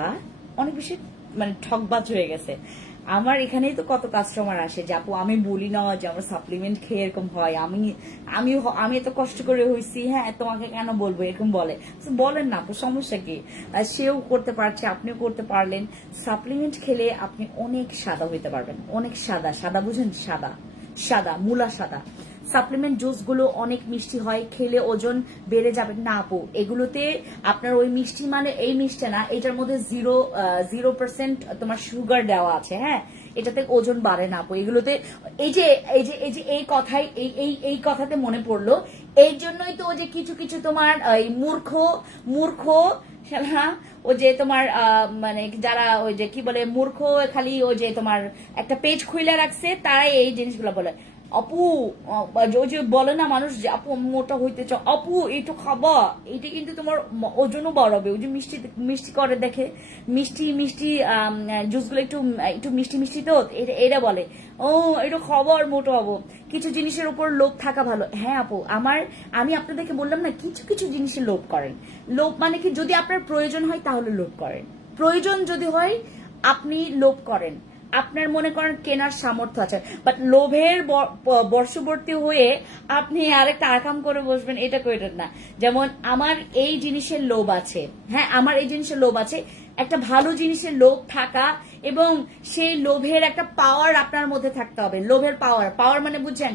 অনেক বেশি মানে ঠকবাজ হয়ে গেছে। আমার এখানেই তো কত কাস্টমার আসে যে আপু আমি বলি না যে আমার সাপ্লিমেন্ট খেয়ে এরকম হয়, আমি এত কষ্ট করে হয়েছি, হ্যাঁ তোমাকে কেন বলবো, এরকম বলে। বলেন না আপু, সমস্যা কি? সেও করতে পারছে, আপনিও করতে পারলেন। সাপ্লিমেন্ট খেলে আপনি অনেক সাদা হইতে পারবেন, অনেক সাদা। সাদা বুঝেন? সাদা মূলা সাদা। সাপ্লিমেন্ট জুস গুলো অনেক মিষ্টি হয়, খেলে ওজন বেড়ে যাবে না আপু। এগুলোতে আপনার ওই মিষ্টি মানে এই মিষ্টি না, এটার মধ্যে 0% তোমার সুগার দেওয়া আছে। হ্যাঁ, এটাতে ওজন বাড়ে না আপু এগুলোতে। এই কথাতে মনে পড়লো, এই জন্যই তো যে কিছু কিছু তোমার মূর্খ হ্যাঁ, ও যে তোমার মানে যারা ওই যে কি বলে মূর্খ, খালি ওই যে তোমার একটা পেজ খুলে রাখছে, তারাই এই জিনিসগুলো বলে। আপু ওই যে বলে না মানুষ যে আপু মোটা হইতে চাও, আপু এইটা খাবা, এইটা কিন্তু তোমার ওজনও বাড়াবে। ওই যে মিষ্টি করে দেখে, মিষ্টি জুসগুলো একটু মিষ্টি তো, এটা বলে ও এটা খাবো আর মোটা হবো। কিছু জিনিসের উপর লোভ থাকা ভালো। হ্যাঁ আপু, আমি আপনাদেরকে বললাম না, কিছু কিছু জিনিসে লোভ করেন। লোভ মানে কি, যদি আপনার প্রয়োজন হয় তাহলে লোভ করেন, প্রয়োজন যদি হয় আপনি লোভ করেন, আপনার মনে করেন কেনার সামর্থ্য আছে। বাট লোভের বর্ষবর্তী হয়ে আপনি আরেকটা আকাম করে বসবেন, এটা করেন না। যেমন আমার এই জিনিসের লোভ আছে, হ্যাঁ আমার এই জিনিসের লোভ আছে, একটা ভালো জিনিসের লোভ থাকা এবং সেই লোভের একটা পাওয়ার আপনার মধ্যে থাকতে হবে। লোভের পাওয়ার মানে বুঝছেন,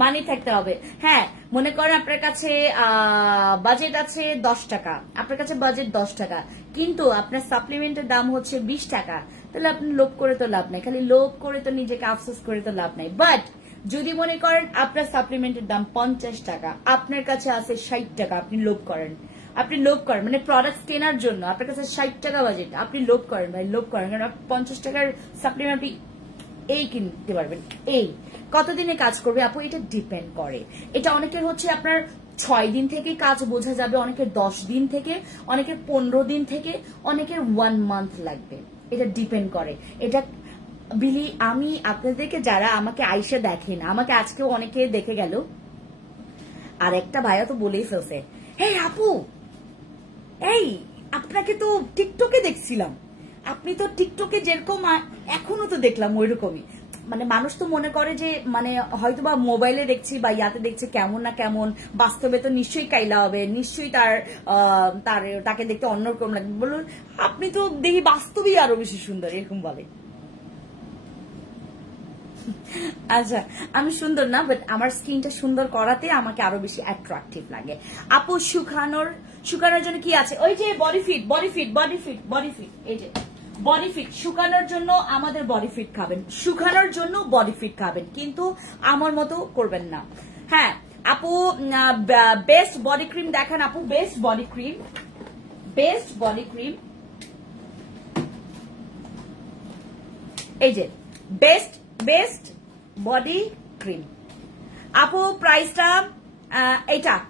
মানি থাকতে হবে। হ্যাঁ, মনে করেন আপনার কাছে বাজেট আছে 10 টাকা, আপনার কাছে বাজেট 10 টাকা, কিন্তু আপনার সাপ্লিমেন্টের দাম হচ্ছে 20 টাকা, তাহলে আপনি লোভ করে তো লাভ নাই, খালি লোভ করে তো নিজেকে আফসোস করে তো লাভ নাই। বাট যদি মনে করেন আপনার সাপ্লিমেন্টের দাম 50 টাকা, আপনার কাছে আছে 60 টাকা, আপনি লোভ করেন মানে প্রোডাক্ট কেনার জন্য আপনার কাছে 60 টাকা বাজেট, আপনি লোভ করেন ভাই, লোভ করেন, কারণ 50 টাকার সাপ্লিমেন্ট আপনি এই কিনতে পারবেন। এই কতদিনে কাজ করবে আপু, এটা ডিপেন্ড করে। এটা অনেকের হচ্ছে আপনার 6 দিন থেকে কাজ বোঝা যাবে, অনেকের 10 দিন থেকে, অনেকের 15 দিন থেকে, অনেকের 1 মান্থ লাগবে। এটা ডিপেন্ড করে। এটা আমি আপনাদেরকে যারা আমাকে আইসা দেখেন, আমাকে আজকেও অনেকে দেখে গেল, আর একটা ভাইয়া তো বলেই ফেলছে, এই আপু এই আপনাকে তো টিকটকে দেখছিলাম, আপনি তো টিকটকে যেরকম এখনো তো দেখলাম ওইরকমই। মানে মানুষ তো মনে করে যে মানে হয়তো বা মোবাইলে দেখছি বা ইয়াতে দেখছি, কেমন না কেমন, বাস্তবে তো নিশ্চয়ই কাইলা হবে, নিশ্চয়ই তাকে দেখতে অন্যরকম লাগবে। বলুন আপনি তো দেখি বাস্তবেই আরো বেশি সুন্দর, এরকম বলে। আচ্ছা, আমি সুন্দর না, বাট আমার স্কিনটা সুন্দর করাতে আমাকে আরো বেশি অ্যাট্রাকটিভ লাগে। আপু শুকানোর জন্য কি আছে? ওই যে বডি ফিট, এই যে বডি ফিট। শুকানোর জন্য আমাদের বডি ফিট খাবেন, শুকানোর জন্য বডি ফিট খাবেন, কিন্তু আমার মতো করবেন না। হ্যাঁ আপু, বেস্ট বডি ক্রিম দেখান আপু, বেস্ট বডি ক্রিম এই যে বেস্ট বডি ক্রিম আপু। প্রাইসটা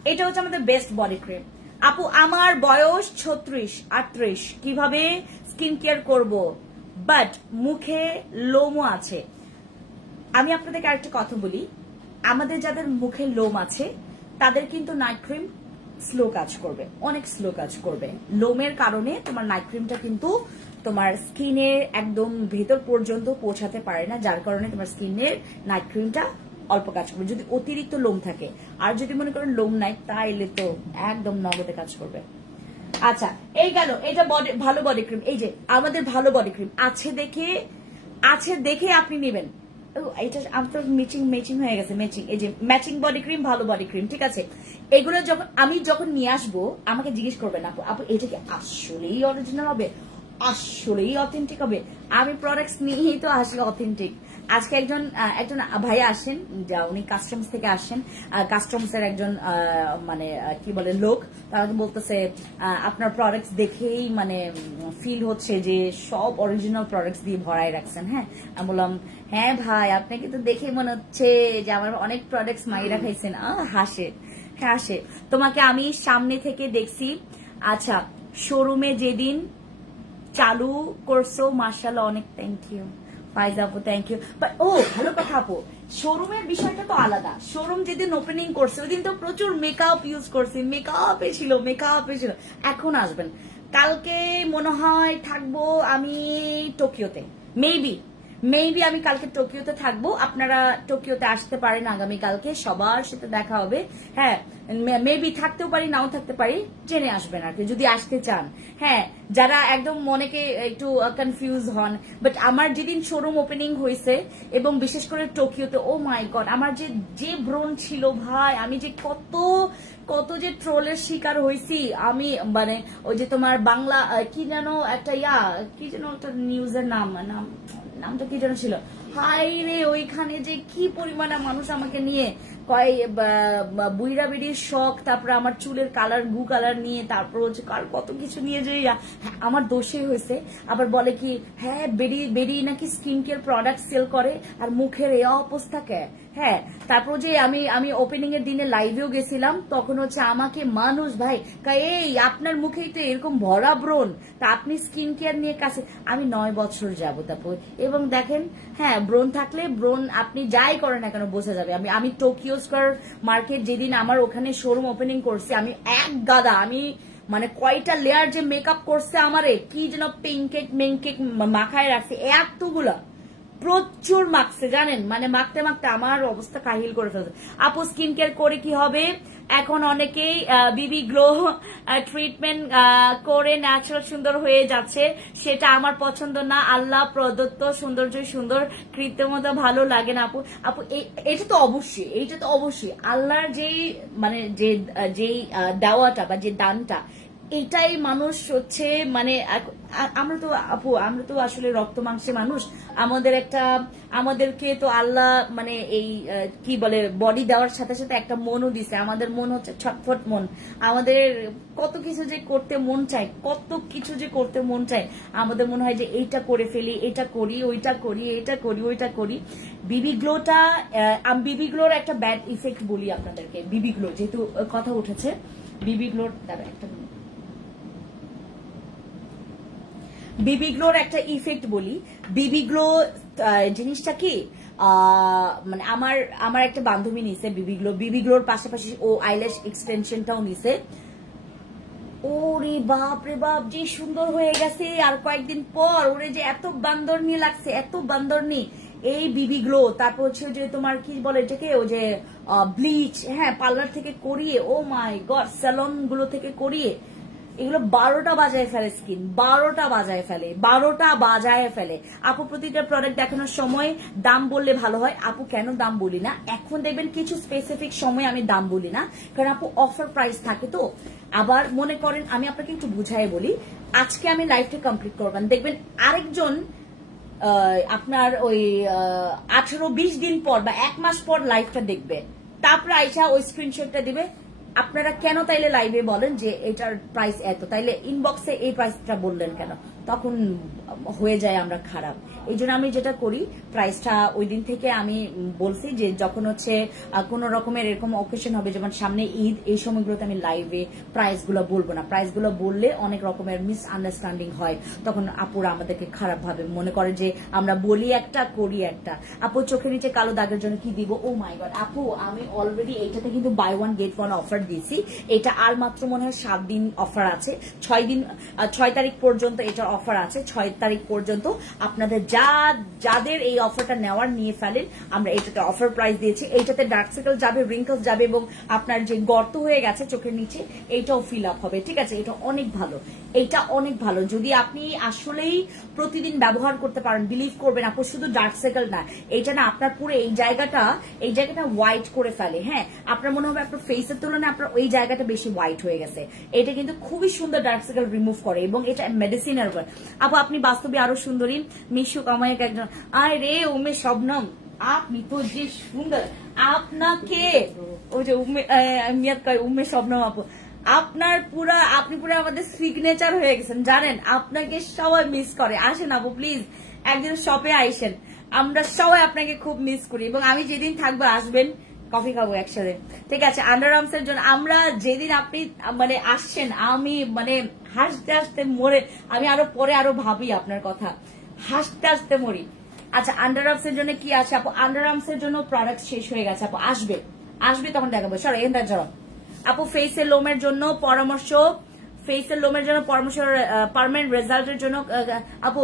এটা হচ্ছে আমাদের বেস্ট বডি ক্রিম আপু। আমার বয়স 36-38, কিভাবে স্কিন কেয়ার করব, বাট মুখে লোমও আছে। আমি আপনাদেরকে আরেকটা কথা বলি, আমাদের যাদের মুখে লোম আছে তাদের কিন্তু নাইট ক্রিম স্লো কাজ করবে, অনেক স্লো কাজ করবে। লোমের কারণে তোমার নাইট ক্রিমটা কিন্তু তোমার স্কিনের একদম ভেতর পর্যন্ত পৌঁছাতে পারে না, যার কারণে তোমার স্কিনের নাইট ক্রিমটা অল্প কাজ করবে যদি অতিরিক্ত লোম থাকে। আর যদি মনে করেন লোম নাই, তাইলে তো একদম নগদে কাজ করবে। আচ্ছা, এই গেল, এটা ভালো বডি ক্রিম। এই যে আমাদের ভালো বডি ক্রিম আছে দেখে আপনি নেবেন। এটা আপনার ম্যাচিং হয়ে গেছে, এই যে ম্যাচিং বডি ক্রিম, ভালো বডি ক্রিম, ঠিক আছে। এগুলো যখন নিয়ে আসবো আমাকে জিজ্ঞেস করবেন আপু এটা কি আসলেই অরিজিনাল হবে, আসলেই অথেন্টিক হবে? আমি প্রোডাক্টস নিয়েই তো আসলে অথেন্টিক। আজকে একজন ভাইয়া আসেন, উনি কাস্টমস থেকে আসেন, কাস্টমস এর একজন মানে কি বলে লোক, তারা বলতেছে আপনার প্রোডাক্টস দেখেই মানে ফিল হচ্ছে যে সব অরিজিনাল প্রোডাক্টস দিয়ে ভরাই রাখছেন। হ্যাঁ, আমি বললাম হ্যাঁ ভাই, আপনাকে তো দেখেই মনে হচ্ছে যে আমার অনেক প্রোডাক্টস মাইরা খাইছেন। হাসে, তোমাকে আমি সামনে থেকে দেখছি। আচ্ছা, শোরুমে যেদিন চালু করছো মাশাআল্লাহ, অনেক থ্যাংক ইউ ফাইজা আপু, থ্যাংক ইউ। ভালো কথা আপু, শোরুমের বিষয়টা তো আলাদা। শোরুম যেদিন ওপেনিং করছে ওই দিন তো প্রচুর মেকআপ ইউজ করছি, মেকআপে ছিল। এখন আসবেন কালকে মনে হয় থাকবো আমি টোকিওতে, মেবি আমি কালকে টোকিওতে থাকবো। আপনারা টোকিওতে আসতে পারেন আগামীকালকে, সবার সাথে দেখা হবে। হ্যাঁ, মেবি থাকতেও পারি, নাও থাকতে পারি, জেনে আসবেন আর কি যদি আসতে চান। হ্যাঁ, যারা একদম মনেকে একটু কনফিউজ হন, বাট আমার যেদিন শোরুম ওপেনিং হয়েছে এবং বিশেষ করে টোকিওতে, ও মাই গড, আমার যে ব্রণ ছিল ভাই, আমি যে কত যে ট্রোলের শিকার হয়েছি আমি। মানে ওই যে তোমার বাংলা কি যেন একটা কি যেন একটা নিউজের নামটা কি যেন ছিল, হাই রে, ওইখানে যে কি পরিমাণে মানুষ আমাকে নিয়ে কয় বুইরা বেড়ির শখ, তারপরে আমার চুলের কালার গু কালার নিয়ে, তারপর হচ্ছে কার কত কিছু নিয়ে যে আমার দোষে হয়েছে। আবার বলে কি হ্যাঁ বেরি নাকি স্কিন কেয়ার প্রোডাক্ট সেল করে আর মুখের এই অবস্থা কে। হ্যাঁ, তারপর যে আমি ওপেনিং এর দিনে লাইভেও গেছিলাম, তখন হচ্ছে আমাকে মানুষ ভাই এই আপনার মুখেই তো এরকম ভরা ব্রণ, তা আপনি স্কিন কেয়ার নিয়ে কাছে। আমি 9 বছর যাবো তারপর, এবং দেখেন হ্যাঁ, ব্রণ থাকলে ব্রণ আপনি যাই করেন না কেন বোঝা যাবে। আমি টোকিও স্কয়ার মার্কেট যেদিন আমার ওখানে শোরুম ওপেনিং করছি, আমি এক গাদা, আমি মানে কয়টা লেয়ার যে মেকআপ করছে আমারে, কি যেন পিঙ্কেক মাখায় রাখছে, এতগুলা প্রচুর মাখছে জানেন, মানে মাখতে আমার অবস্থা কাহিল করে ফেলছে। আপু স্কিন কেয়ার করে কি হবে? এখন অনেকেই বিবি গ্লো ট্রিটমেন্ট করে ন্যাচারাল সুন্দর হয়ে যাচ্ছে, সেটা আমার পছন্দ না। আল্লাহ প্রদত্ত সৌন্দর্যই সুন্দর, কৃত্রিমতা ভালো লাগে না আপু। এটা তো অবশ্যই আল্লাহর যেই মানে যেই দেওয়াটা বা যে দানটা, এটাই মানুষ হচ্ছে মানে আমরা তো আসলে রক্ত মাংসে মানুষ, আমাদেরকে তো আল্লাহ মানে এই কি বলে বডি দেওয়ার সাথে সাথে একটা মনও দিছে। আমাদের মন হচ্ছে ছটফট মন, আমাদের কত কিছু যে করতে মন চায়, আমাদের মনে হয় যে এইটা করে ফেলি, এটা করি, ওইটা করি। বিবি গ্লোর একটা ব্যাড ইফেক্ট বলি আপনাদেরকে। বিবি গ্লো যেহেতু কথা উঠেছে, বিবি গ্লোর একটা ইফেক্ট বলি। বিবি গ্লো জিনিসটা কি, মানে আমার একটা বান্ধবী নিছে বিবি গ্লোর পাশাপাশি ও আইল্যাশ এক্সটেনশনটাও নিছে। ওরে বাপ রে বাপ, যে সুন্দর হয়ে গেছে, আর কয়েকদিন পর ওরে যে এত বান্দরনি লাগছে, এত বান্দরনি এই বিবি গ্লো। তারপর হচ্ছে যে তোমার কি বলে এটাকে, ও যে ব্লিচ, হ্যাঁ পার্লার থেকে করিয়ে, ও মাই গড, স্যালন গুলো থেকে করিয়ে, এগুলো 12টা বাজায় ফেলে স্কিন, 12টা বাজায় ফেলে। আপু প্রতিটা প্রোডাক্ট দেখানোর সময় দাম বললে ভালো হয়। আপু কেন দাম বলি না, এখন দেখবেন কিছু স্পেসিফিক সময় আমি দাম বলি না, কারণ আপু অফার প্রাইস থাকে তো। আবার মনে করেন, আমি আপনাকে একটু বুঝাই বলি, আজকে আমি লাইভটা কমপ্লিট করবেন, দেখবেন আরেকজন আপনার ওই 18-20 দিন পর বা 1 মাস পর লাইভটা দেখবে, তারপরে আইসা ওই স্ক্রিনশটটা দিবে। আপনারা কেন তাইলে লাইভে বলেন যে এটার প্রাইস এত, তাইলে ইনবক্সে এই প্রাইসটা বললেন কেন, তখন হয়ে যায় আমরা খারাপ। এই জন্য আমি যেটা করি, প্রাইসটা ওই দিন থেকে আমি বলছি যে যখন হচ্ছে কোন রকমের এরকম অকেশন হবে, যেমন সামনে ঈদ, এই সময়গুলোতে আমি লাইভে প্রাইসগুলো বলবো না। প্রাইসগুলো বললে অনেক রকমের মিসআন্ডারস্ট্যান্ডিং হয়, তখন আপুরা আমাদেরকে খারাপ ভাবে মনে করে যে আমরা বলি একটা করি একটা। আপু চোখের নিচে কালো দাগের জন্য কি দিব? ও মাই গড আপু, আমি অলরেডি এইটাতে কিন্তু বাই 1 গেট 1 অফার দিয়েছি। এটা আর মাত্র মনে হয় 7 দিন অফার আছে, 6 তারিখ পর্যন্ত এটার অফার আছে। 6 তারিখ পর্যন্ত আপনাদের যাদের এই অফারটা নেওয়ার নিয়ে ফেলেন, আমরা এটাতে অফার প্রাইস দিয়েছি। এইটাতে ডার্ক সার্কেল যাবে, রিঙ্কলস যাবে, এবং আপনার যে গর্ত হয়ে গেছে চোখের নিচে, এইটাও ফিল আপ হবে। ঠিক আছে, এটা অনেক ভালো যদি আপনি আসলেই প্রতিদিন ব্যবহার করতে পারেন। বিলিভ করবেন আপু, শুধু ডার্ক সার্কেল না, এইটা না আপনার পুরো এই জায়গাটা হোয়াইট করে ফেলে। হ্যাঁ, আপনার মনে হবে আপনার ফেসের তুলনায় আপনার ওই জায়গাটা বেশি হোয়াইট হয়ে গেছে। এটা কিন্তু খুবই সুন্দর ডার্ক সার্কেল রিমুভ করে, এবং এটা মেডিসিনের উপর। আপু আপনি বাস্তবে আরো সুন্দরী, মিশুক আমাকে একজন, আয় রে উমে শবনম, আপনি তো যে সুন্দর, আপনাকে ওই যে মিয়াদ কয় উমে শবনম আপু, আপনি পুরো আমাদের সিগনেচার হয়ে গেছেন জানেন। আপনাকে সবাই মিস করে। আসেন আপু প্লিজ, একদিন শপে আইসেন, আমরা সবাই আপনাকে খুব মিস করি, এবং আমি যেদিন থাকবো আসবেন, কফি খাবো একসাথে। ঠিক আছে, আন্ডার আর্মসের জন্য আমরা যেদিন আপনি মানে আসছেন, আমি মানে হাসতে হাসতে মরে, আমি পরে আরো ভাবি আপনার কথা, হাসতে হাসতে মরি। আচ্ছা, আন্ডার আর্মসের জন্য কি আছে আপু? আন্ডার আর্মসের জন্য প্রোডাক্ট শেষ হয়ে গেছে আপু, আসবে তখন দেখাবো। সরো এখানটা চলো আপু। ফেসের লোমের জন্য পরামর্শ, ফেসের লোমের জন্য পার্মানেন্ট রেজাল্টের জন্য আপু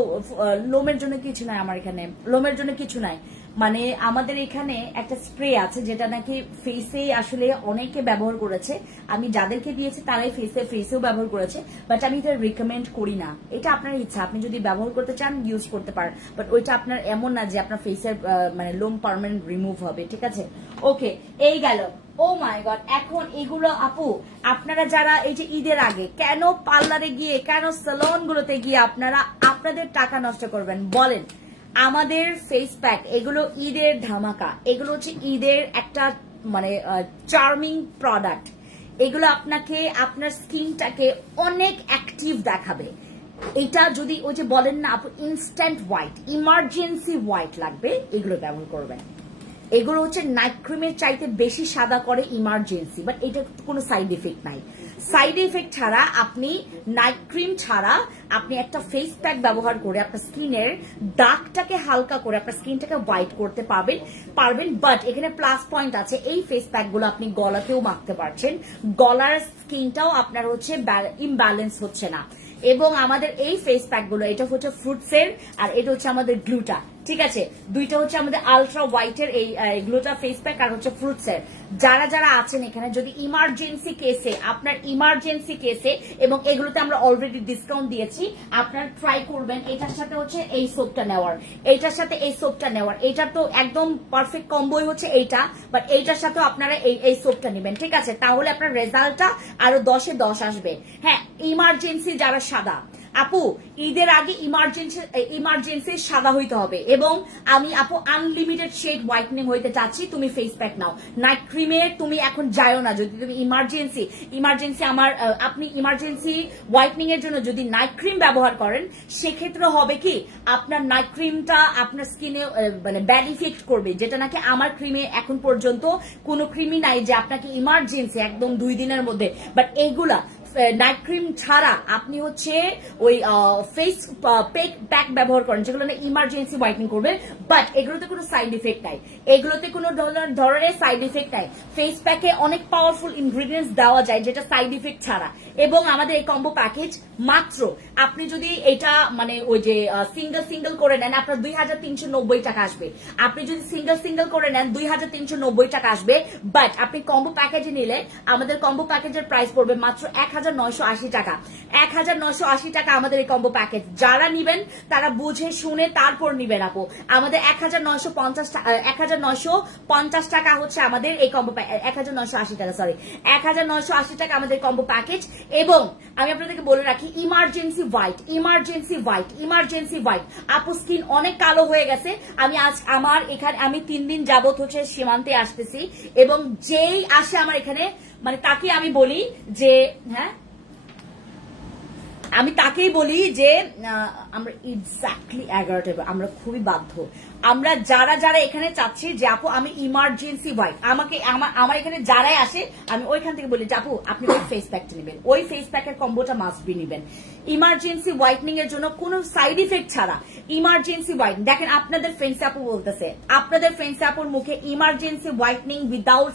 লোমের জন্য কিছু নাই আমার এখানে, লোমের জন্য কিছু নাই। মানে আমাদের এখানে একটা স্প্রে আছে যেটা নাকি ফেসে আসলে অনেকে ব্যবহার করেছে, আমি যাদেরকে দিয়েছি তারাই ফেসেও ব্যবহার করেছে, বাট আমি এটা রিকমেন্ড করি না। এটা আপনার ইচ্ছা, আপনি যদি ব্যবহার করতে চান ইউজ করতে পারেন, বাট ওইটা আপনার এমন না যে আপনার ফেসের মানে লোম পার্মানেন্ট রিমুভ হবে, ঠিক আছে? ওকে, এই গেল। ও মাই গড, এখন এগুলো আপু আপনারা যারা এই যে ঈদের আগে কেন পার্লারে গিয়ে, কেন সেলুন গুলোতে গিয়ে আপনারা আপনাদের টাকা নষ্ট করবেন বলেন? আমাদের ফেস প্যাক এগুলো ঈদের ধামাকা, এগুলো হচ্ছে ঈদের একটা মানে চার্মিং প্রোডাক্ট। এগুলো আপনাকে আপনার স্কিনটাকে অনেক অ্যাক্টিভ দেখাবে। এটা যদি ওই যে বলেন না আপু ইনস্ট্যান্ট হোয়াইট, ইমার্জেন্সি হোয়াইট লাগবে, এগুলো ব্যবহার করবেন। এগুলো হচ্ছে নাইট ক্রিমের চাইতে বেশি সাদা করে ইমার্জেন্সি, বাট এটা কোনো সাইড ইফেক্ট নাই। সাইড ইফেক্ট ছাড়া আপনি নাইট ক্রিম ছাড়া আপনি একটা ফেস প্যাক ব্যবহার করে আপনার স্কিনের দাগটাকে হালকা করে আপনার স্কিনটাকে হোয়াইট করতে পারবেন। বাট এখানে প্লাস পয়েন্ট আছে, এই ফেস প্যাক গুলো আপনি গলাতেও মাখতে পারছেন, গলার স্কিনটাও আপনার হচ্ছে ইমব্যালেন্স হচ্ছে না। এবং আমাদের এই ফেস প্যাক গুলো, এটা হচ্ছে ফ্রুটসের আর এটা হচ্ছে আমাদের গ্লুটা, ঠিক আছে? দুইটা হচ্ছে আমাদের আলট্রা হোয়াইটের এই গ্লুটা ফেস প্যাক আর হচ্ছে ফ্রুটসের। যারা যারা আছেন এখানে যদি ইমার্জেন্সি কেসে, আপনার ইমার্জেন্সি কেসে, এবং এগুলোতে আমরা অলরেডি ডিসকাউন্ট দিয়েছি, আপনারা ট্রাই করবেন এটার সাথে হচ্ছে এই সোপটা নেওয়ার, এইটার সাথে এই সোপটা নেওয়ার। এইটার তো একদম পারফেক্ট কম্বোই হচ্ছে এইটা, বাট এইটার সাথেও আপনারা এই সোপটা নেবেন, ঠিক আছে? তাহলে আপনার রেজাল্টটা আরো 10-এ 10 আসবে। হ্যাঁ, ইমার্জেন্সি যারা সাদা আপু, ঈদের আগে ইমার্জেন্সি সাদা হইতে হবে। এবং আমি আপু আনলিমিটেড শেড হোয়াইটনিং হইতে চাচ্ছি, তুমি ফেস প্যাক নাও। নাইট ক্রিমে তুমি এখন যাও না, যদি তুমি আপনি ইমার্জেন্সি হোয়াইটনিং এর জন্য যদি নাইট ক্রিম ব্যবহার করেন, সেক্ষেত্রে হবে কি আপনার নাইট ক্রিমটা আপনার স্কিনে মানে ব্যাড ইফেক্ট করবে, যেটা নাকি আমার ক্রিমে এখন পর্যন্ত কোনো ক্রিমই নাই যে আপনাকে ইমার্জেন্সি একদম 2 দিনের মধ্যে। বাট এইগুলা নাইট ক্রিম ছাড়া আপনি হচ্ছে ওই ফেস প্যাক ব্যবহার করেন যেগুলো না ইমার্জেন্সি হোয়াইটনিং করবে, বাট এগুলোতে কোনো সাইড ইফেক্ট নাই, এগুলোতে কোনো ধরনের সাইড ইফেক্ট নাই। ফেস প্যাকে অনেক পাওয়ারফুল ইনগ্রিডিয়েন্টস দেওয়া যায় যেটা সাইড ইফেক্ট ছাড়া। এবং আমাদের এই কম্বো প্যাকেজ মাত্র আপনি যদি এটা মানে ওই যে সিঙ্গেল করে নেন আপনার 2390 টাকা আসবে। আপনি যদি সিঙ্গেল করে নেন 2390 টাকা আসবে, বাট আপনি কম্বো প্যাকেজে নিলে আমাদের কম্বো প্যাকেজের প্রাইস পড়বে মাত্র 1980 টাকা। 1980 টাকা আমাদের এই কম্বো প্যাকেজ। যারা নিবেন তারা বুঝে শুনে তারপর নিবেন আপু। আমাদের 1950 টাকা হচ্ছে আমাদের এই কম্বো 1980 টাকা, সরি 1980 টাকা আমাদের কম্বো প্যাকেজ। এবং আমি আপনাদেরকে বলে রাখি ইমার্জেন্সি হোয়াইট আপু স্কিন অনেক কালো হয়ে গেছে। আমি আমি 3 দিন যাবত হচ্ছে সীমান্তে আসতেছি, এবং যেই আসে আমার এখানে মানে তাকে আমি বলি যে হ্যাঁ, আমি তাকেই বলি যে আমরা এক্স্যাক্টলি 11টা, আমরা খুবই বাধ্য। আমরা যারা এখানে চাচ্ছি যে আপু আমি ইমার্জেন্সি হোয়াইট, আমার এখানে যারাই আসে আমি ওইখান থেকে বলি যে আপু আপনি ওই ফেস প্যাকটা নেবেন, ওই ফেস প্যাকের কম্বোটা মাস্ট বি নেবেন ইমার্জেন্সি হোয়াইটনিং এর জন্য, কোনো সাইড ইফেক্ট ছাড়া ইমার্জেন্সি হোয়াইট। দেখেন আপনাদের ফ্রেন্ডস আপু বলতেছে, আপনাদের ফ্রেন্ডস আপুর মুখে emergency whitening without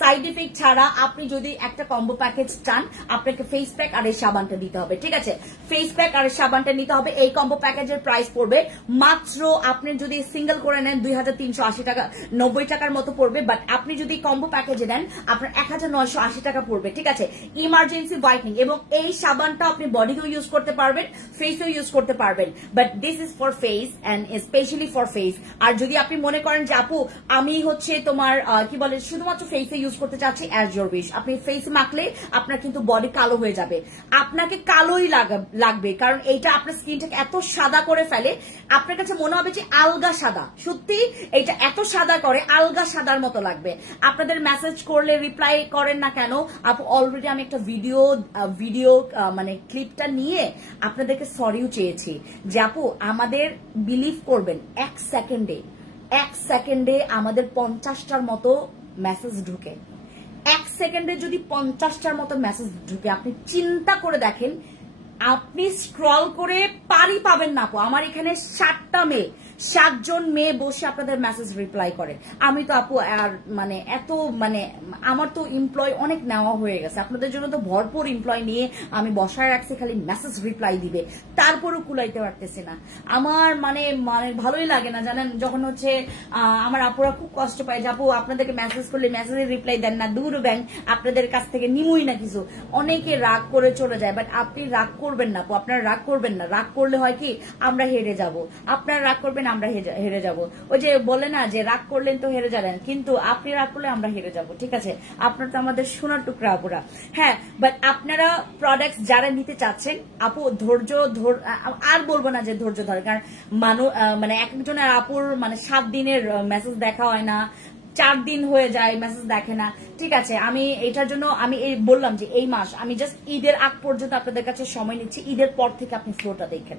side effect ছাড়া আপনি যদি একটা কম্বো প্যাকেজ চান, আপনাকে ফেস প্যাক আর এই সাবানটা দিতে হবে, ঠিক আছে? ফেস প্যাক আর সাবানটা নিতে হবে। এই কম্বো প্যাকেজের প্রাইস পড়বে মাত্র, আপনি যদি সিঙ্গেল করে নেন 2380 টাকা 90 টাকার মতো পড়বে, বাট আপনি যদি কম্বো প্যাকেজে নেন আপনার 1980 টাকা পড়বে, ঠিক আছে? ইমার্জেন্সি হোয়াইটনিং, এবং এই সাবানটা আপনি বডিতেও ইউজ করতে পারবেন, ফেসেও ইউজ করতে পারবেন, but this is for face and specially for face. আর যদি আপনি মনে করেন যে আপু আমি হচ্ছে তোমার কি বলে শুধুমাত্র ফেসে ইউজ করতে চাচ্ছি, অ্যাজ ইউর উইশ, আপনি ফেস মাখলে আপনার কিন্তু বডি কালো হয়ে যাবে, আপনাকে কালোই লাগবে, কারণ এইটা আপনার স্কিনটাকে এত সাদা করে ফেলে, আপনার কাছে মনে হবে যে আলগা সাদা। সত্যি এটা এত সাদা করে, আলগা সাদার মতো লাগবে। আপনাদের মেসেজ করলে রিপ্লাই করেন না কেন আপু? অলরেডি আমি একটা ভিডিও মানে ক্লিপটা নিয়ে আপনাদেরকে সরিও চেয়েছি যে আপু আমাদের বিলিভ করবেন 1 সেকেন্ডে আমাদের 50টার মতো মেসেজ ঢুকে। 1 সেকেন্ডে যদি 50টার মতো মেসেজ ঢুকে, আপনি চিন্তা করে দেখেন, আপনি স্ক্রল করে পারি পাবেন না আপু। আমার এখানে 7টা মেয়ে 7 জন মেয়ে বসে আপনাদের মেসেজ রিপ্লাই করে। আমি তো আপু আর মানে এত মানে আমার তো এমপ্লয় অনেক নেওয়া হয়ে গেছে, আপনাদের জন্য তো ভরপুর এমপ্লয় নিয়ে আমি বসায় রাখছি, খালি মেসেজ রিপ্লাই দিবে, তারপরও কুলাইতে পারতেছি না। আমার মানে মানে ভালোই লাগে না জানেন, যখন হচ্ছে আমার আপুরা খুব কষ্ট পায় যে আপু আপনাদেরকে মেসেজ করলে মেসেজের রিপ্লাই দেন না, দূর ব্যাংক আপনাদের কাছ থেকে নিমুই না কিছু। অনেকে রাগ করে চলে যায়, বাট আপনি রাগ করবেন না আপু, আপনারা রাগ করবেন না। রাগ করলে হয় কি আমরা হেরে যাব, আপনারা রাগ করবেন আমরা হেরে যাব। ওই যে বলে না যে রাগ করলেন তো হেরে যাবেন, কিন্তু আপনি রাগ করলে আমরা হেরে যাব। ঠিক আছে, আপনার তো আমাদের সোনার টুকরা আপুরা। হ্যাঁ, বাট আপনারা প্রোডাক্ট যারা নিতে চাচ্ছেন আপু ধৈর্য আর বলবো না যে ধৈর্য ধরে, কারণ মানে এক একজনের আপুর মানে 7 দিনের মেসেজ দেখা হয় না, 4 দিন হয়ে যায় মেসেজ দেখে না। ঠিক আছে, আমি এটার জন্য আমি বললাম যে এই মাস আমি জাস্ট ঈদের আগ পর্যন্ত আপনাদের কাছে সময় নিচ্ছি। ঈদের পর থেকে আপনি ফ্লোটা দেখেন,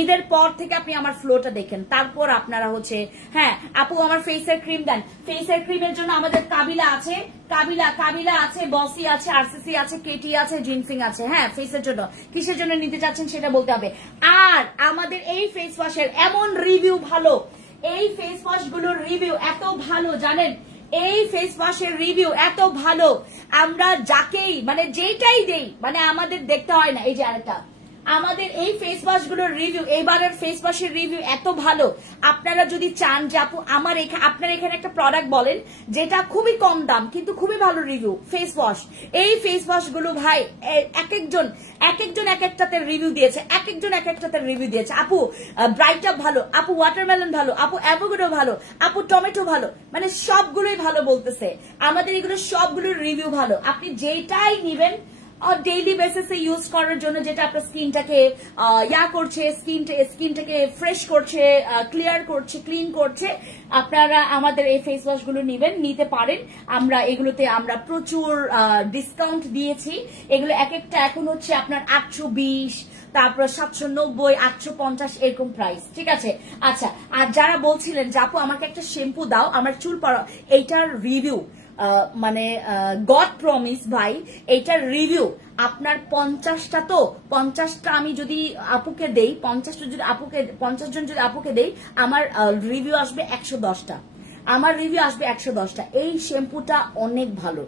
ঈদের পর থেকে আপনি আমার ফ্লোটা দেখেন, তারপর আপনারা হচ্ছে হ্যাঁ আপু আমার ফেসের ক্রিম দেন। ফেসের ক্রিমের জন্য আমাদের কাবিলা আছে, কাবিলা আছে, বসি আছে, আরসিসি আছে, কেটি আছে, জিনফিং আছে। হ্যাঁ, ফেসের জন্য কিসের জন্য নিতে চাচ্ছেন সেটা বলতে হবে। আর আমাদের এই ফেস ওয়াশের এমন রিভিউ ভালো, এই ফেস ওয়াশ গুলোর রিভিউ এত ভালো জানেন, এই ফেস ওয়াশের রিভিউ এত ভালো, আমরা যাকেই মানে যেটাই দেই মানে আমাদের দেখতে হয় না। এই যে আরেকটা আমাদের এই ফেস ওয়াশ গুলোর রিভিউ, এইবারের ফেস ওয়াশের রিভিউ এত ভালো। আপনারা যদি চান যে আপু আমার আপনার এখানে একটা প্রোডাক্ট বলেন যেটা খুবই কম দাম কিন্তু খুবই ভালো রিভিউ, ফেস ওয়াশ, এই ফেস ওয়াশ গুলো ভাই এক একজন এক একটাতে রিভিউ দিয়েছে, এক একজন এক একটাতে রিভিউ দিয়েছে। আপু ব্রাইট আপ ভালো, আপু ওয়াটারমেলন ভালো, আপু অ্যাভোকাডো ভালো, আপু টমেটো ভালো, মানে সবগুলোই ভালো বলতেছে। আমাদের এগুলো সবগুলোর রিভিউ ভালো। আপনি যেটাই নিবেন ডেইলি বেসিসে ইউজ করার জন্য, যেটা আপনার স্কিনটাকে করছে, স্কিনটাকে ফ্রেশ করছে, ক্লিয়ার করছে, ক্লিন করছে, আপনারা আমাদের এই ফেস ওয়াশ গুলো নিতে পারেন। আমরা এগুলোতে আমরা প্রচুর ডিসকাউন্ট দিয়েছি। এগুলো এক একটা এখন হচ্ছে আপনার 820, তারপর 790, 850 এরকম প্রাইস। ঠিক আছে, আচ্ছা। আর যারা বলছিলেন যে আপু আমাকে একটা শ্যাম্পু দাও আমার চুল পড়া, এইটার রিভিউ মানে গড প্রমিস ভাই, এইটার রিভিউ আপনার 50টা, তো 50টা আমি যদি আপুকে দেই, 50 জন যদি আপুকে দেই, আমার রিভিউ আসবে 110টা, আমার রিভিউ আসবে 110টা। এই শ্যাম্পুটা অনেক ভালো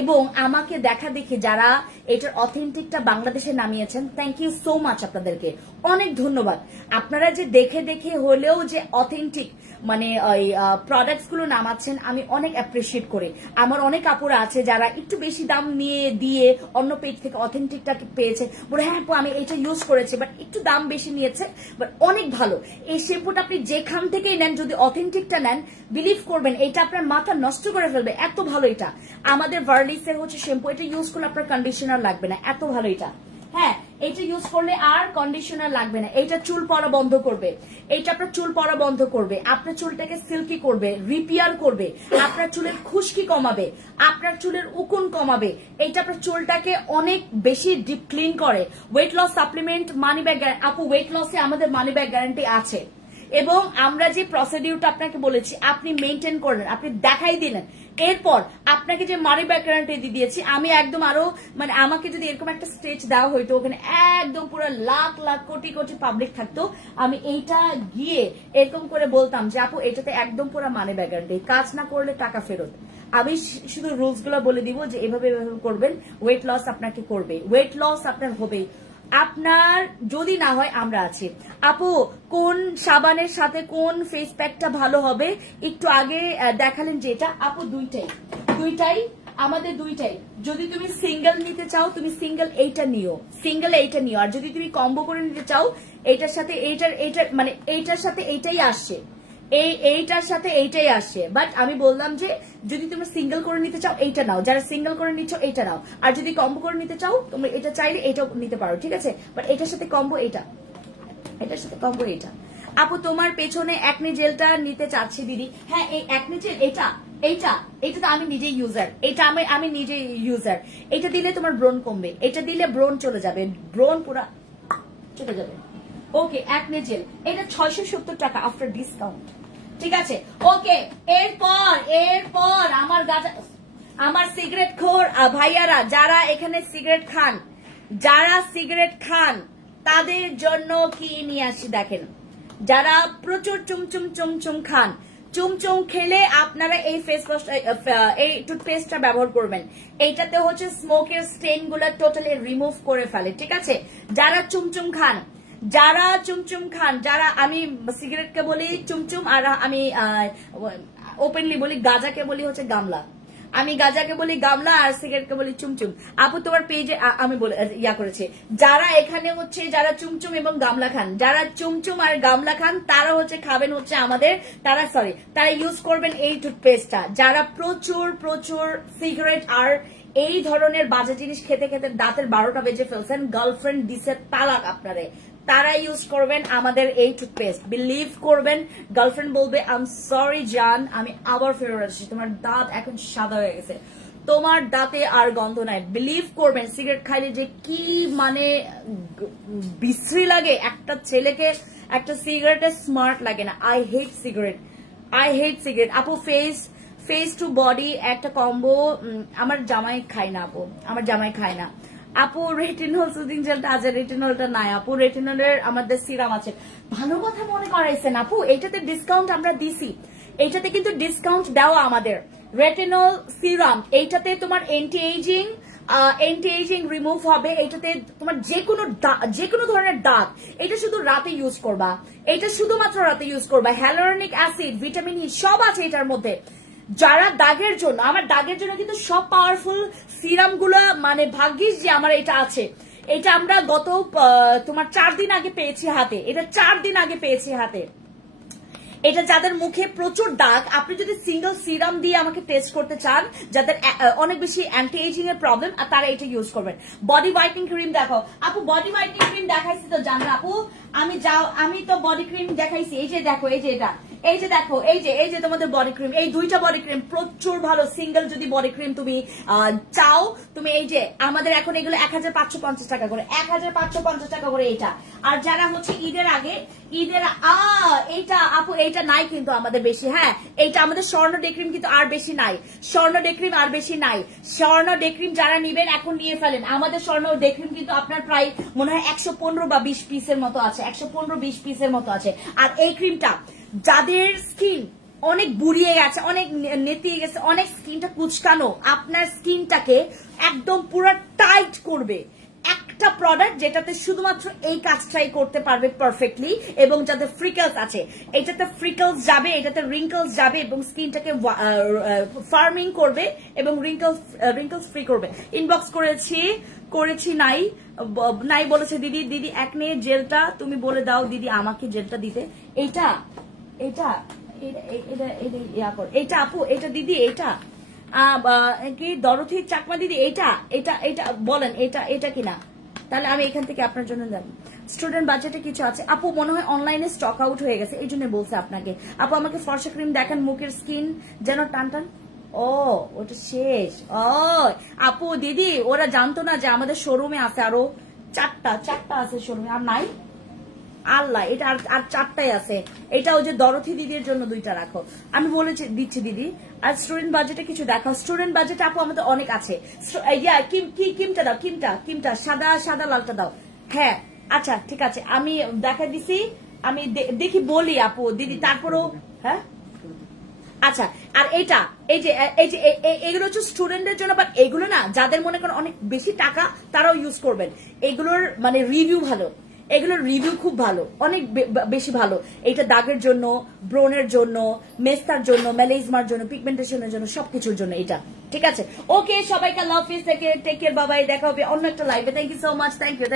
এবং আমাকে দেখা দেখে যারা এটার অথেন্টিকটা বাংলাদেশে নামিয়েছেন, থ্যাংক ইউ সো মাচ, আপনাদেরকে অনেক ধন্যবাদ। আপনারা যে দেখে দেখে হলেও যে অথেন্টিক মানে ওই প্রোডাক্টস গুলো নামাচ্ছেন, আমি অনেক অ্যাপ্রিসিয়েট করি। আমার অনেক আপুরা আছে যারা একটু বেশি দাম নিয়ে দিয়ে অন্য পেজ থেকে অথেন্টিকটা পেয়েছে, বলে হ্যাঁ আপু আমি এটা ইউজ করেছি, বাট একটু দাম বেশি নিয়েছে, বাট অনেক ভালো। এই শ্যাম্পুটা আপনি যেখান থেকেই নেন, যদি অথেন্টিকটা নেন, বিলিভ করবেন এটা আপনার মাথা নষ্ট করে ফেলবে, এত ভালো এটা। আমাদের ভার্লিসের হচ্ছে শ্যাম্পু, এটা ইউজ করলে আপনার কন্ডিশনার লাগবে না, এত ভালো এটা। হ্যাঁ, এটা ইউজ করলে আর কন্ডিশনার লাগবে না, এটা চুল পড়া বন্ধ করবে, এটা আপনার চুল পড়া বন্ধ করবে, আপনার চুলটাকে সিল্কি করবে, রিপেয়ার করবে, আপনার চুলের খুশকি কমাবে, আপনার চুলের উকুন কমাবে, এটা আপনার চুলটাকে অনেক বেশি ডিপ ক্লিন করে। Weight loss supplement, money bag, আপু ওয়েট লসে আমাদের মানি ব্যাগ গ্যারান্টি আছে এবং আমরা যে প্রসিডিউরটা আপনাকে বলেছি আপনি মেনটেন করলেন, আপনি দেখাই দিলেন, এরপর আপনাকে যে মানি ব্যাক গ্যারান্টি দিয়েছি আমি একদম আরো মানে আমাকে যদি এরকম একটা স্টেজ দেওয়া হইতো, ওখানে একদম পুরো লাখ লাখ কোটি কোটি পাবলিক থাকতো, আমি এইটা গিয়ে এরকম করে বলতাম যে আপু এটাতে একদম পুরো মানি ব্যাক গ্যারান্টি, কাজ না করলে টাকা ফেরত। আমি শুধু রুলস গুলো বলে দিব যে এভাবে করবেন, ওয়েট লস আপনাকে করবে, ওয়েট লস আপনার হবে, আপনার যদি না হয় আমরা আছি। আপু কোন সাবানের সাথে কোন ফেস প্যাকটা ভালো হবে, একটু আগে দেখালেন যেটা, আপু দুইটাই আমাদের দুইটাই। যদি তুমি সিঙ্গেল নিতে চাও তুমি সিঙ্গেল এইটা নিও, আর যদি তুমি কম্বো করে নিতে চাও এইটার সাথে এইটার মানে এইটার সাথে এইটাই আসছে, এইটার সাথে এইটাই আসছে। বাট আমি বললাম যে যদি তুমি সিঙ্গেল করে নিতে চাও এইটা নাও, যারা সিঙ্গেল করে নিচ্ছ এইটা নাও, আর যদি কম্বো করে নিতে চাও তুমি এটা চাইলে এটাও নিতে পারো, ঠিক আছে। বাট এটার সাথে কম্বো এইটা, এটার সাথে কম্বো এইটা। আপু তোমার পেছনে অ্যাকনি জেলটা নিতে চাচ্ছি দিদি। হ্যাঁ, এই অ্যাকনি জেল এইটা তো আমি নিজেই ইউজার, এটা আমি নিজে ইউজার। এটা দিলে তোমার ব্রণ কমবে, এটা দিলে ব্রণ চলে যাবে, ব্রণ পুরা চলে যাবে। ওকে, অ্যাকনি জেল এটা 670 টাকা আফটার ডিসকাউন্ট, ঠিক আছে। ওকে, এরপর আমার সিগারেট খোর ভাইয়ারা যারা এখানে সিগারেট খান তাদের জন্য কি নিয়ে আসি দেখেন। যারা প্রচুর চুমচুম চুমচুম খান, চুমচুম খেলে আপনারা এই ফেস ওয়াশ এই টুথপেস্টটা ব্যবহার করবেন। এইটাতে হচ্ছে স্মোকের স্টেন গুলা টোটালি রিমুভ করে ফেলে, ঠিক আছে? যারা চুমচুম খান, যারা আমি সিগারেটকে বলি চুমচুম, আর আমি ওপেনলি বলি গাঁজাকে বলি হচ্ছে গামলা। আমি গাঁজাকে বলি গামলা আর সিগারেটকে বলি চুমচুম। আপু তোমার পেজে আমি বলে করেছি, যারা এখানে হচ্ছে যারা চুমচুম এবং গামলা খান, যারা চুমচুম আর গামলা খান তারা হচ্ছে খাবেন হচ্ছে আমাদের, তারা ইউজ করবেন এই টুথপেস্টটা। যারা প্রচুর সিগারেট আর এই ধরনের বাজে জিনিস খেতে খেতে দাঁতের 12টা বেজে ফেলছেন, গার্লফ্রেন্ড দিছে তালাক আপনারে, তারা ইউজ করবেন আমাদের এই টুথপেস্ট। বিলিভ করবেন, গার্লফ্রেন্ড বলবে আই এম সরি জান, আমি আবার ফেরত আসছি, তোমার দাঁত এখন সাদা হয়ে গেছে, তোমার দাঁতে আর গন্ধ নাই। বিলিভ করবেন, সিগারেট খাইলে যে কি মানে বিশ্রী লাগে একটা ছেলেকে, একটা সিগারেটে স্মার্ট লাগে না। I hate cigarette. আপু ফেস টু বডি একটা কম্বো, আমার জামাই খায় না আপু। রেটিনল সুদিং জেলটা আছে, রেটিনলটা নাই আপু, রেটিনলের আমাদের সিরাম আছে। ভালো কথা মনে করাইছেন আপু, এইটাতে ডিসকাউন্ট আমরা দিছি, এইটাতে কিন্তু ডিসকাউন্ট দেওয়া আমাদের। রেটিনল সিরাম, এইটাতে তোমার অ্যান্টি এজিং রিমুভ হবে, এইটাতে তোমার যে কোনো ধরনের দাগ, এটা শুধু রাতে ইউজ করবা, এটা শুধুমাত্র রাতে ইউজ করবা। হ্যালোরনিক অ্যাসিড, ভিটামিন ই সব আছে এটার মধ্যে। যারা দাগের জন্য, আমার দাগের জন্য কিন্তু সব পাওয়ারফুল সিরাম গুলো, মানে ভাগ্যিস যে আমার এটা আছে। এটা আমরা গত তোমার 4 দিন আগে পেয়েছি হাতে, এটা যাদের মুখে প্রচুর দাগ, আপনি যদি সিঙ্গেল সিরাম দিয়ে আমাকে টেস্ট করতে চান, যাদের অনেক বেশি অ্যান্টি এজিং এর প্রবলেম, আর তারা এটা ইউজ করবেন। বডি হোয়াইটনিং ক্রিম দেখো আপু, বডি হোয়াইটনিং ক্রিম দেখাইছি তো জানো আপু, আমি তো বডি ক্রিম দেখাইছি, এই যে দেখো, এই যে এটা, এই যে দেখো, এই যে তোমাদের বডি ক্রিম, এই 2টা বডি ক্রিম প্রচুর ভালো। সিঙ্গেল যদি বডি ক্রিম তুমি চাও, তুমি এই যে আমাদের এখন এগুলো 1550 টাকা করে, 1550 টাকা করে এটা। আর যারা হচ্ছে ঈদের এইটা আপু, এইটা নাই কিন্তু আমাদের বেশি, হ্যাঁ এইটা আমাদের স্বর্ণ ডে ক্রিম কিন্তু আর বেশি নাই, স্বর্ণ ডে ক্রিম যারা নিবেন এখন নিয়ে ফেলেন। আমাদের স্বর্ণ ডে ক্রিম কিন্তু আপনার প্রায় মনে হয় 115 বা 20 পিসের মতো আছে, 115-20 পিসের মতো আছে। আর এই ক্রিমটা যাদের স্কিন অনেক বুড়িয়ে গেছে, অনেক নেতিয়ে গেছে, অনেক স্কিনটা কুচকানো, আপনার স্কিনটাকে একদম পুরো টাইট করবে একটা প্রোডাক্ট, যেটাতে শুধুমাত্র এই কাজটাই করতে পারবে পারফেক্টলি। এবং যাদের ফ্রিকলস আছে, এটাতে ফ্রিকলস যাবে, এটাতে রিঙ্কলস যাবে এবং স্কিনটাকে ফার্মিং করবে এবং রিঙ্কলস ফ্রি করবে। ইনবক্স করেছি নাই বলেছে দিদি একনে জেলটা তুমি বলে দাও দিদি, আমাকে জেলটা দিতে। এটা আপু, এটা দিদি, এটা কি দরথি চাকমা দিদি, এটা বলেন, এটা কিনা, তাহলে আমি এখান থেকে আপনার জন্য যাব। স্টুডেন্ট বাজেটে কিছু আছে আপু, মনে হয় অনলাইনে স্টক আউট হয়ে গেছে, এই জন্য বলছে আপনাকে। আপু আমাকে ফর্সা ক্রিম দেখেন, মুখের স্কিন যেন টান। ও ওটা শেষ। ও আপু দিদি, ওরা জানতো না যে আমাদের শোরুমে আছে আরো 4টা আছে শোরুমে, আর নাই। আল্লাহ, এটা আর 4টাই আছে। এটা ওই যে দরথি দিদির জন্য 2টা রাখো, আমি দিচ্ছি দিদি। আর স্টুডেন্ট বাজেটে কিছু দেখাও। স্টুডেন্ট বাজেটে আপু আমাদের অনেক আছে। কিমটা দাও, কিমটা সাদা লালটা দাও। হ্যাঁ আচ্ছা ঠিক আছে, আমি দেখা দিছি, আমি দেখি বলি আপু দিদি, তারপরও হ্যাঁ আচ্ছা। আর এই যে এগুলো হচ্ছে স্টুডেন্টদের জন্য, বাট এগুলো না যাদের মনে করেন অনেক বেশি টাকা, তারাও ইউজ করবেন। এগুলোর মানে রিভিউ ভালো, এগুলোর রিভিউ খুব ভালো, অনেক বেশি ভালো। এটা দাগের জন্য, ব্রনের জন্য, মেস্তার জন্য, মেলাইজমার জন্য, পিগমেন্টেশনের জন্য, সবকিছুর জন্য এটা, ঠিক আছে? ওকে, সবাইকে আল্লাহ হাফেজ, টেক কেয়ার, বাবাই, দেখা হবে অন্য একটা লাইভে। Thank you so much, thank you.